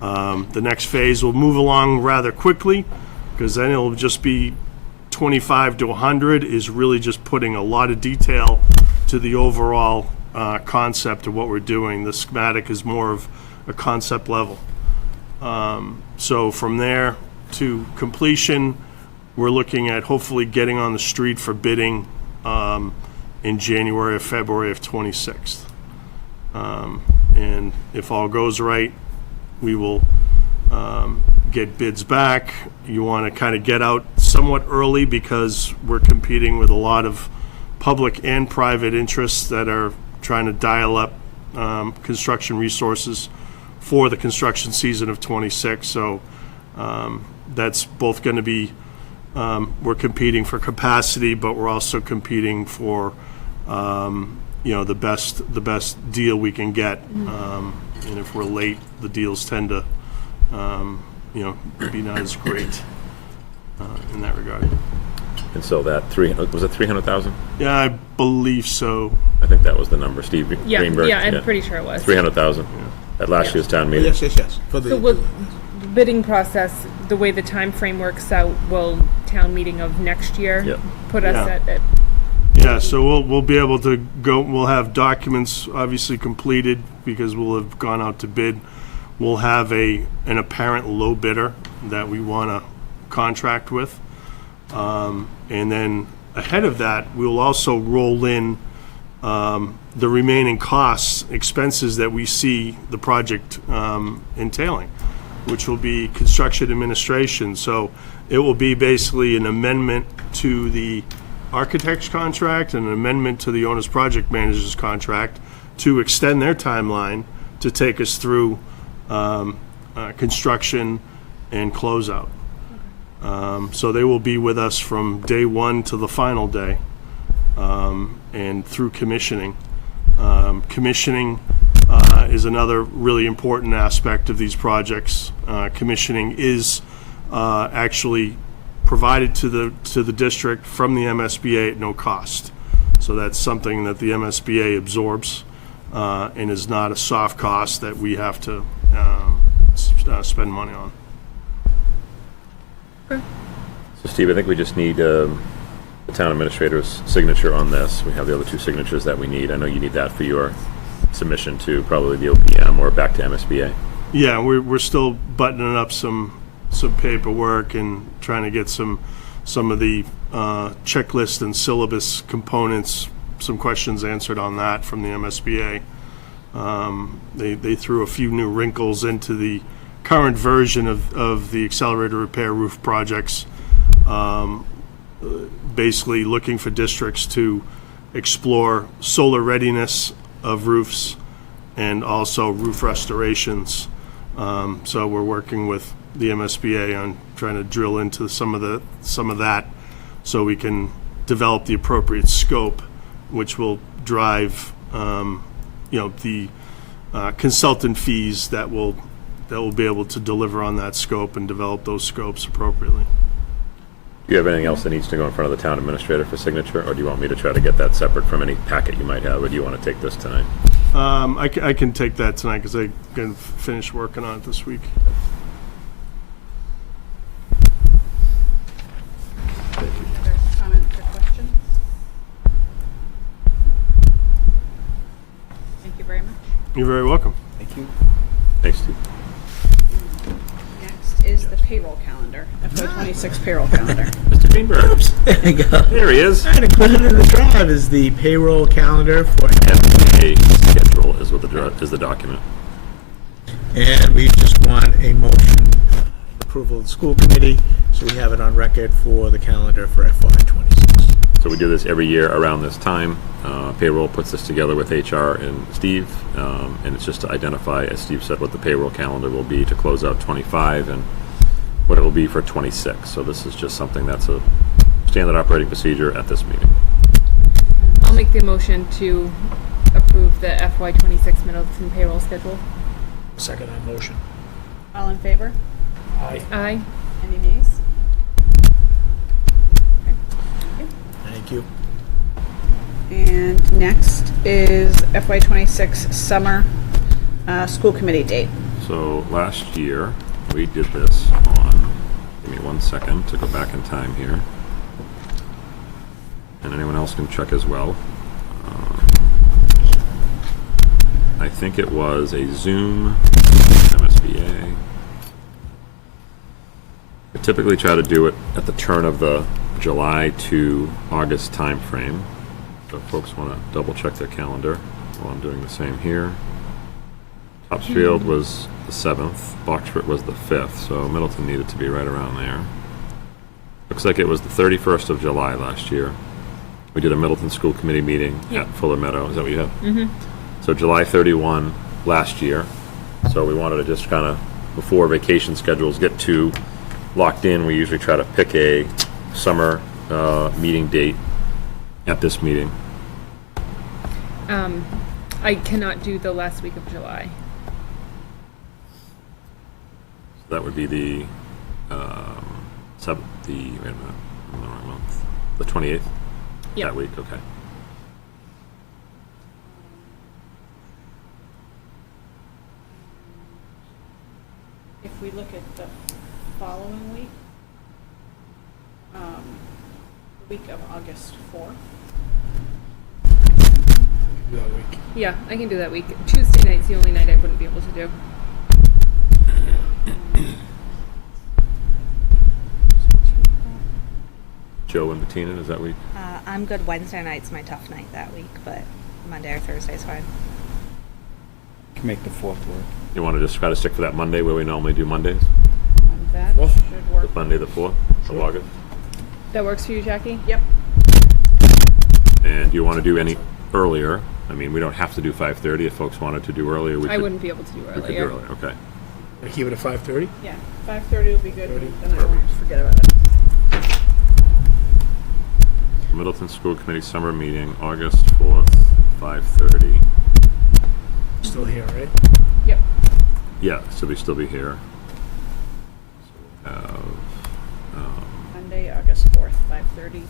The next phase will move along rather quickly, because then it'll just be 25 to 100 is really just putting a lot of detail to the overall concept of what we're doing. The schematic is more of a concept level. So from there to completion, we're looking at hopefully getting on the street for bidding in January or February of 26th. And if all goes right, we will get bids back. You want to kind of get out somewhat early because we're competing with a lot of public and private interests that are trying to dial up construction resources for the construction season of 26. So that's both going to be, we're competing for capacity, but we're also competing for you know, the best deal we can get. And if we're late, the deals tend to you know, be not as great in that regard. And so that was it 300,000? Yeah, I believe so. I think that was the number, Steve Greenberg. Yeah, I'm pretty sure it was. 300,000 at last year's town meeting. Yes. For So will the bidding process, the way the time frame works out, will town meeting of next year Yep. put us Yeah. at Yeah, so we'll be able to go, we'll have documents obviously completed because we'll have gone out to bid. We'll have an apparent low bidder that we want to contract with. And then ahead of that, we'll also roll in the remaining costs, expenses that we see the project entailing, which will be construction administration. So it will be basically an amendment to the architect's contract and an amendment to the owner's project manager's contract to extend their timeline to take us through construction and closeout. So they will be with us from day one to the final day and through commissioning. Commissioning is another really important aspect of these projects. Commissioning is actually provided to the district from the MSBA at no cost. So that's something that the MSBA absorbs and is not a soft cost that we have to spend money on. So Steve, I think we just need the town administrator's signature on this. We have the other two signatures that we need. I know you need that for your submission to probably the OPM or back to MSBA. Yeah, we're still buttoning up some paperwork and trying to get some of the checklist and syllabus components, some questions answered on that from the MSBA. They threw a few new wrinkles into the current version of the accelerated repair roof projects, basically looking for districts to explore solar readiness of roofs and also roof restorations. So we're working with the MSBA on trying to drill into some of that so we can develop the appropriate scope, which will drive the consultant fees that will be able to deliver on that scope and develop those scopes appropriately. Do you have anything else that needs to go in front of the town administrator for signature, or do you want me to try to get that separate from any packet you might have, or do you want to take this tonight? I can take that tonight because I can finish working on it this week. Any other comments or questions? Thank you very much. You're very welcome. Thank you. Thanks, Steve. Next is the payroll calendar, FY26 payroll calendar. Mr. Greenberg. There you go. There he is. And included in the drive is the payroll calendar for, FA schedule is what is the document. and we just want a motion approval of the school committee, so we have it on record for the calendar for FY26. So we do this every year around this time. Payroll puts this together with HR and Steve, and it's just to identify, as Steve said, what the payroll calendar will be to close out 25 and what it will be for 26. So this is just something that's a standard operating procedure at this meeting. I'll make the motion to approve the FY26 Middleton payroll schedule. Second that motion. All in favor? Aye. Aye. Any nays? Okay, thank you. Thank you. And next is FY26 summer school committee date. So last year, we did this on, give me 1 second to go back in time here. And anyone else can check as well. I think it was a Zoom MSBA. I typically try to do it at the turn of the July to August timeframe. So if folks want to double check their calendar while I'm doing the same here. Topsfield was the 7th, Boxford was the 5th, so Middleton needed to be right around there. Looks like it was the 31st of July last year. We did a Middleton School Committee meeting at Fuller Meadow. Is that what you have? Mm-hmm. So July 31 last year. So we wanted to just kind of, before vacation schedules get too locked in, we usually try to pick a summer meeting date at this meeting. I cannot do the last week of July. So that would be the 7th, wait a minute, I'm in the wrong month. The 28th? Yep. That week, okay. If we look at the following week, the week of August 4th, That week. Yeah, I can do that week. Tuesday night's the only night I wouldn't be able to do. Joe and Bettina, is that week? I'm good. Wednesday night's my tough night that week, but Monday or Thursday's fine. Can make the 4th work. You want to just try to stick for that Monday where we normally do Mondays? and that should work. Monday the 4th of August? That works for you, Jackie? Yep. And do you want to do any earlier? I mean, we don't have to do 5:30. If folks wanted to do earlier, we could. I wouldn't be able to do We could do earlier. earlier, okay. I keep it at 5:30? Yeah, 5:30 would be good, 30. then I won't forget about it. Middleton School Committee Summer Meeting, August 4th, 5:30. Still here, right? Yep. Yeah, so we still be here. So we have, Monday, August 4th, 5:30,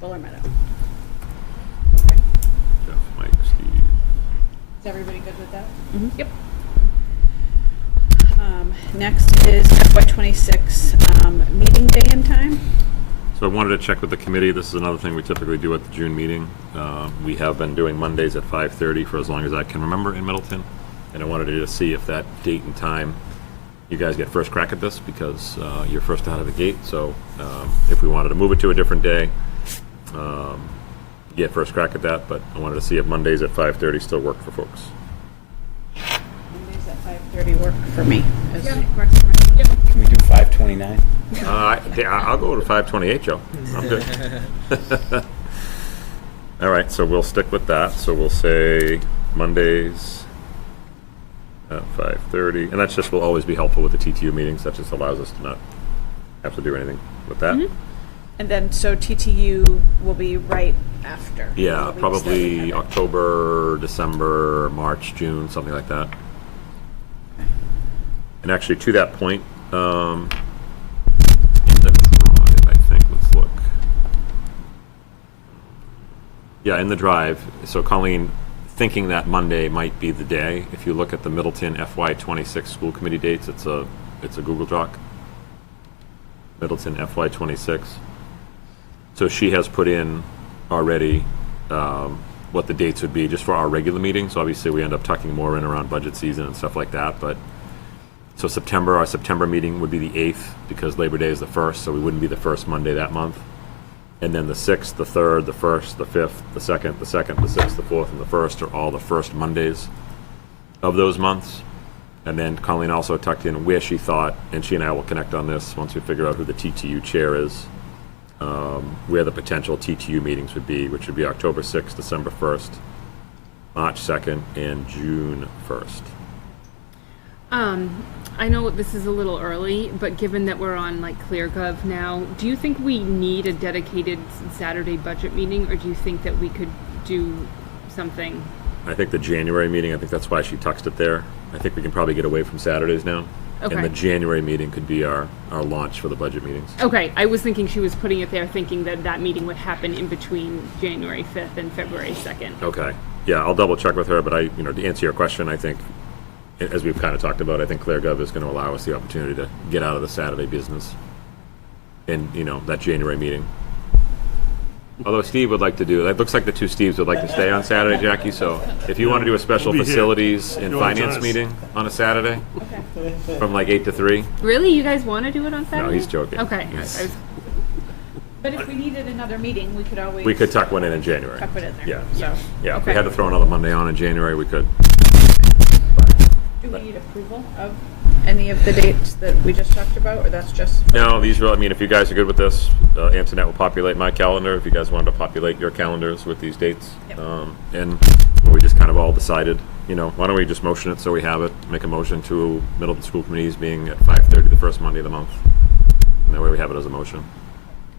Fuller Meadow. Okay, Jeff, Mike, Steve. is everybody good with that? Yep. Next is FY26 meeting day and time. So I wanted to check with the committee. This is another thing we typically do at the June meeting. We have been doing Mondays at 5:30 for as long as I can remember in Middleton. And I wanted to just see if that date and time, you guys get first crack at this because you're first out of the gate. So if we wanted to move it to a different day, you get first crack at that. But I wanted to see if Mondays at 5:30 still work for folks. Mondays at 5:30 work for me. Can we do 5:29? I'll go to 5:28, Joe. I'm good. All right, so we'll stick with that. So we'll say Mondays at 5:30. And that's just will always be helpful with the TTU meetings. That just allows us to not have to do anything with that. And then, so TTU will be right after. Yeah, the weeks that we probably have it. October, December, March, June, something like that. And actually, to that point, the drive, I think, let's Yeah, in the drive. So Colleen, thinking that Monday might be the day, if you look at the Middleton FY26 school committee dates, it's a Google Doc. Middleton FY26. So she has put in already what the dates would be just for our regular meetings. Obviously, we end up tucking more in around budget season and stuff like that, but so our September meeting would be the 8th because Labor Day is the 1st, so we wouldn't be the first Monday that month. And then the 6th, the 3rd, the 1st, the 5th, the 2nd, the 6th, the 4th, and the 1st are all the first Mondays of those months. And then Colleen also tucked in where she thought, and she and I will connect on this once we figure out who the TTU chair is, where the potential TTU meetings would be, which would be October 6th, December 1st, March 2nd, and June 1st. I know this is a little early, but given that we're on like ClearGov now, do you think we need a dedicated Saturday budget meeting, or do you think that we could do something? I think the January meeting, I think that's why she tucked it there. I think we can probably get away from Saturdays now. Okay. And the January meeting could be our launch for the budget meetings. Okay, I was thinking she was putting it there thinking that that meeting would happen in between January 5th and February 2nd. Okay. Yeah, I'll double check with her, but to answer your question, I think, as we've kind of talked about, I think ClearGov is going to allow us the opportunity to get out of the Saturday business in, that January meeting. Although Steve would like to do, it looks like the two Steves would like to stay on Saturday, Jackie, so if you want to do a special We'll be here. facilities and You'll join finance us. meeting on a Saturday from like 8 to 3. Really? You guys want to do it on Saturday? No, he's joking. Okay. He's- I was- But if we needed another meeting, we could always. We could tuck one in January. Tuck it in there. Yeah. So, Yeah, if we Okay. had to throw another Monday on in January, we could. do we need approval of any of the dates that we just talked about, or that's just? No, these are, if you guys are good with this, Antoinette will populate my calendar. If you guys wanted to populate your calendars with these dates. Yep. And we just kind of all decided, why don't we just motion it so we have it, make a motion to Middleton School Committees being at 5:30 the first Monday of the month. And that way we have it as a motion.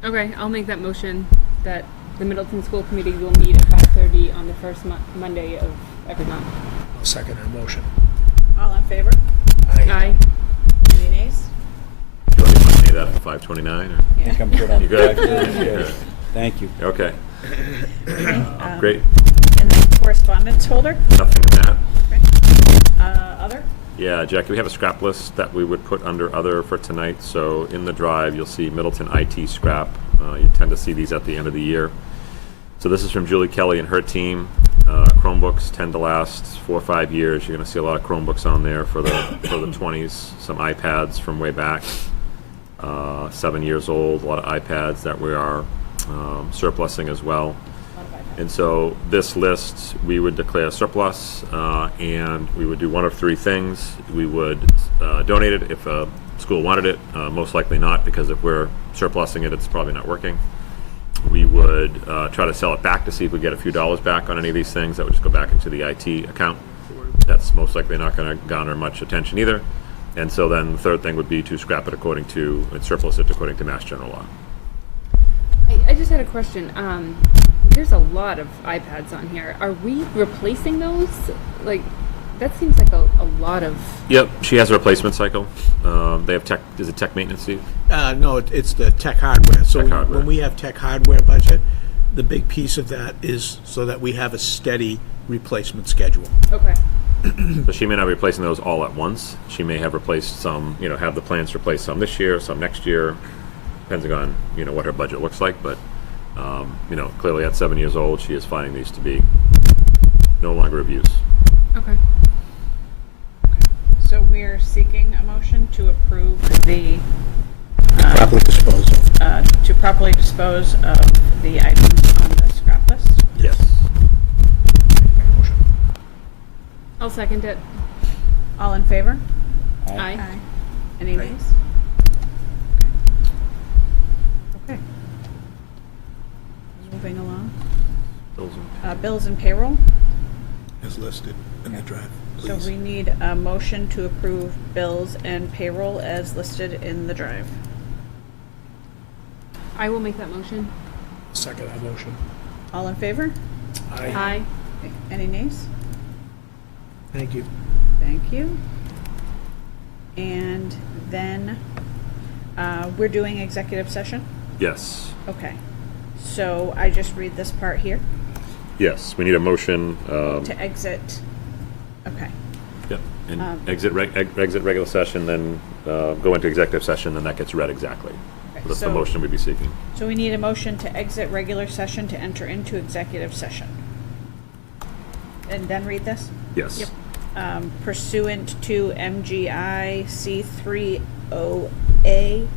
Okay, I'll make that motion that the Middleton School Committee will meet at 5:30 on the first Monday of every month. I'll second that motion. All in favor? Aye. Any nays? Do you want to say that at 5:29? I think I'm good on You good? Good. Thank you. Okay, Okay, great. And then correspondence folder, Nothing in that. other? Yeah, Jackie, we have a scrap list that we would put under other for tonight. So in the drive, you'll see Middleton IT scrap. You tend to see these at the end of the year. So this is from Julie Kelly and her team. Chromebooks tend to last 4 or 5 years. You're going to see a lot of Chromebooks on there for the 20s. Some iPads from way back, 7 years old. A lot of iPads that we are surplusing as well. And so this list, we would declare surplus, and we would do one of three things. We would donate it if a school wanted it, most likely not, because if we're surplusing it, it's probably not working. We would try to sell it back to see if we get a few dollars back on any of these things. That would just go back into the IT account. That's most likely not going to garner much attention either. And so then the third thing would be to scrap it and surplus it according to Mass General Law. I just had a question. There's a lot of iPads on here. Are we replacing those? Like, that seems like a lot of... Yep, she has a replacement cycle. They have tech, is it tech maintenance, Steve? No, it's the tech hardware. So Tech hardware. when we have tech hardware budget, the big piece of that is so that we have a steady replacement schedule. Okay. So she may not be replacing those all at once. She may have replaced some, have the plans to replace some this year, some next year, depending on, what her budget looks like. But, clearly at 7 years old, she is finding these to be no longer of use. Okay. So we're seeking a motion to approve the, Properly disposed of. to properly dispose of the items on the scrap list. Yes. I'll second it. All in favor? Aye. Any nays? Okay. Moving along. Bills and payroll. As listed in the drive, So please. we need a motion to approve bills and payroll as listed in the drive. I will make that motion. Second that motion. All in favor? Aye. Okay. Any nays? Thank you. Thank you. And then we're doing executive session? Yes. Okay. So I just read this part here. Yes, we need a motion, to exit, okay. yep, and exit regular session, then go into executive session, then that gets read exactly. Okay, So that's the so- motion we'd be seeking. So we need a motion to exit regular session to enter into executive session. And then read this? Yes. Yep. Pursuant to MGI C30A,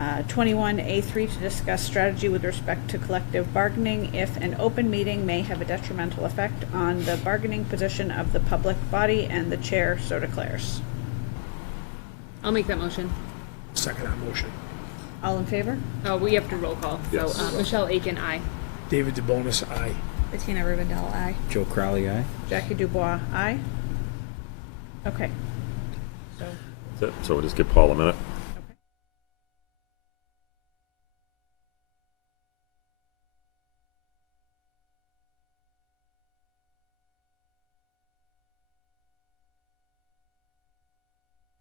21A3 to discuss strategy with respect to collective bargaining if an open meeting may have a detrimental effect on the bargaining position of the public body and the chair so declares. I'll make that motion. Second that motion. All in favor? Oh, we have to roll call. Yes. So Michelle Aiken, aye. David DeBonis, aye. Bettina Rubendell, aye. Joe Crowley, aye? Jackie Dubois, aye. Okay. So, That's it. So we'll just give Paul a minute.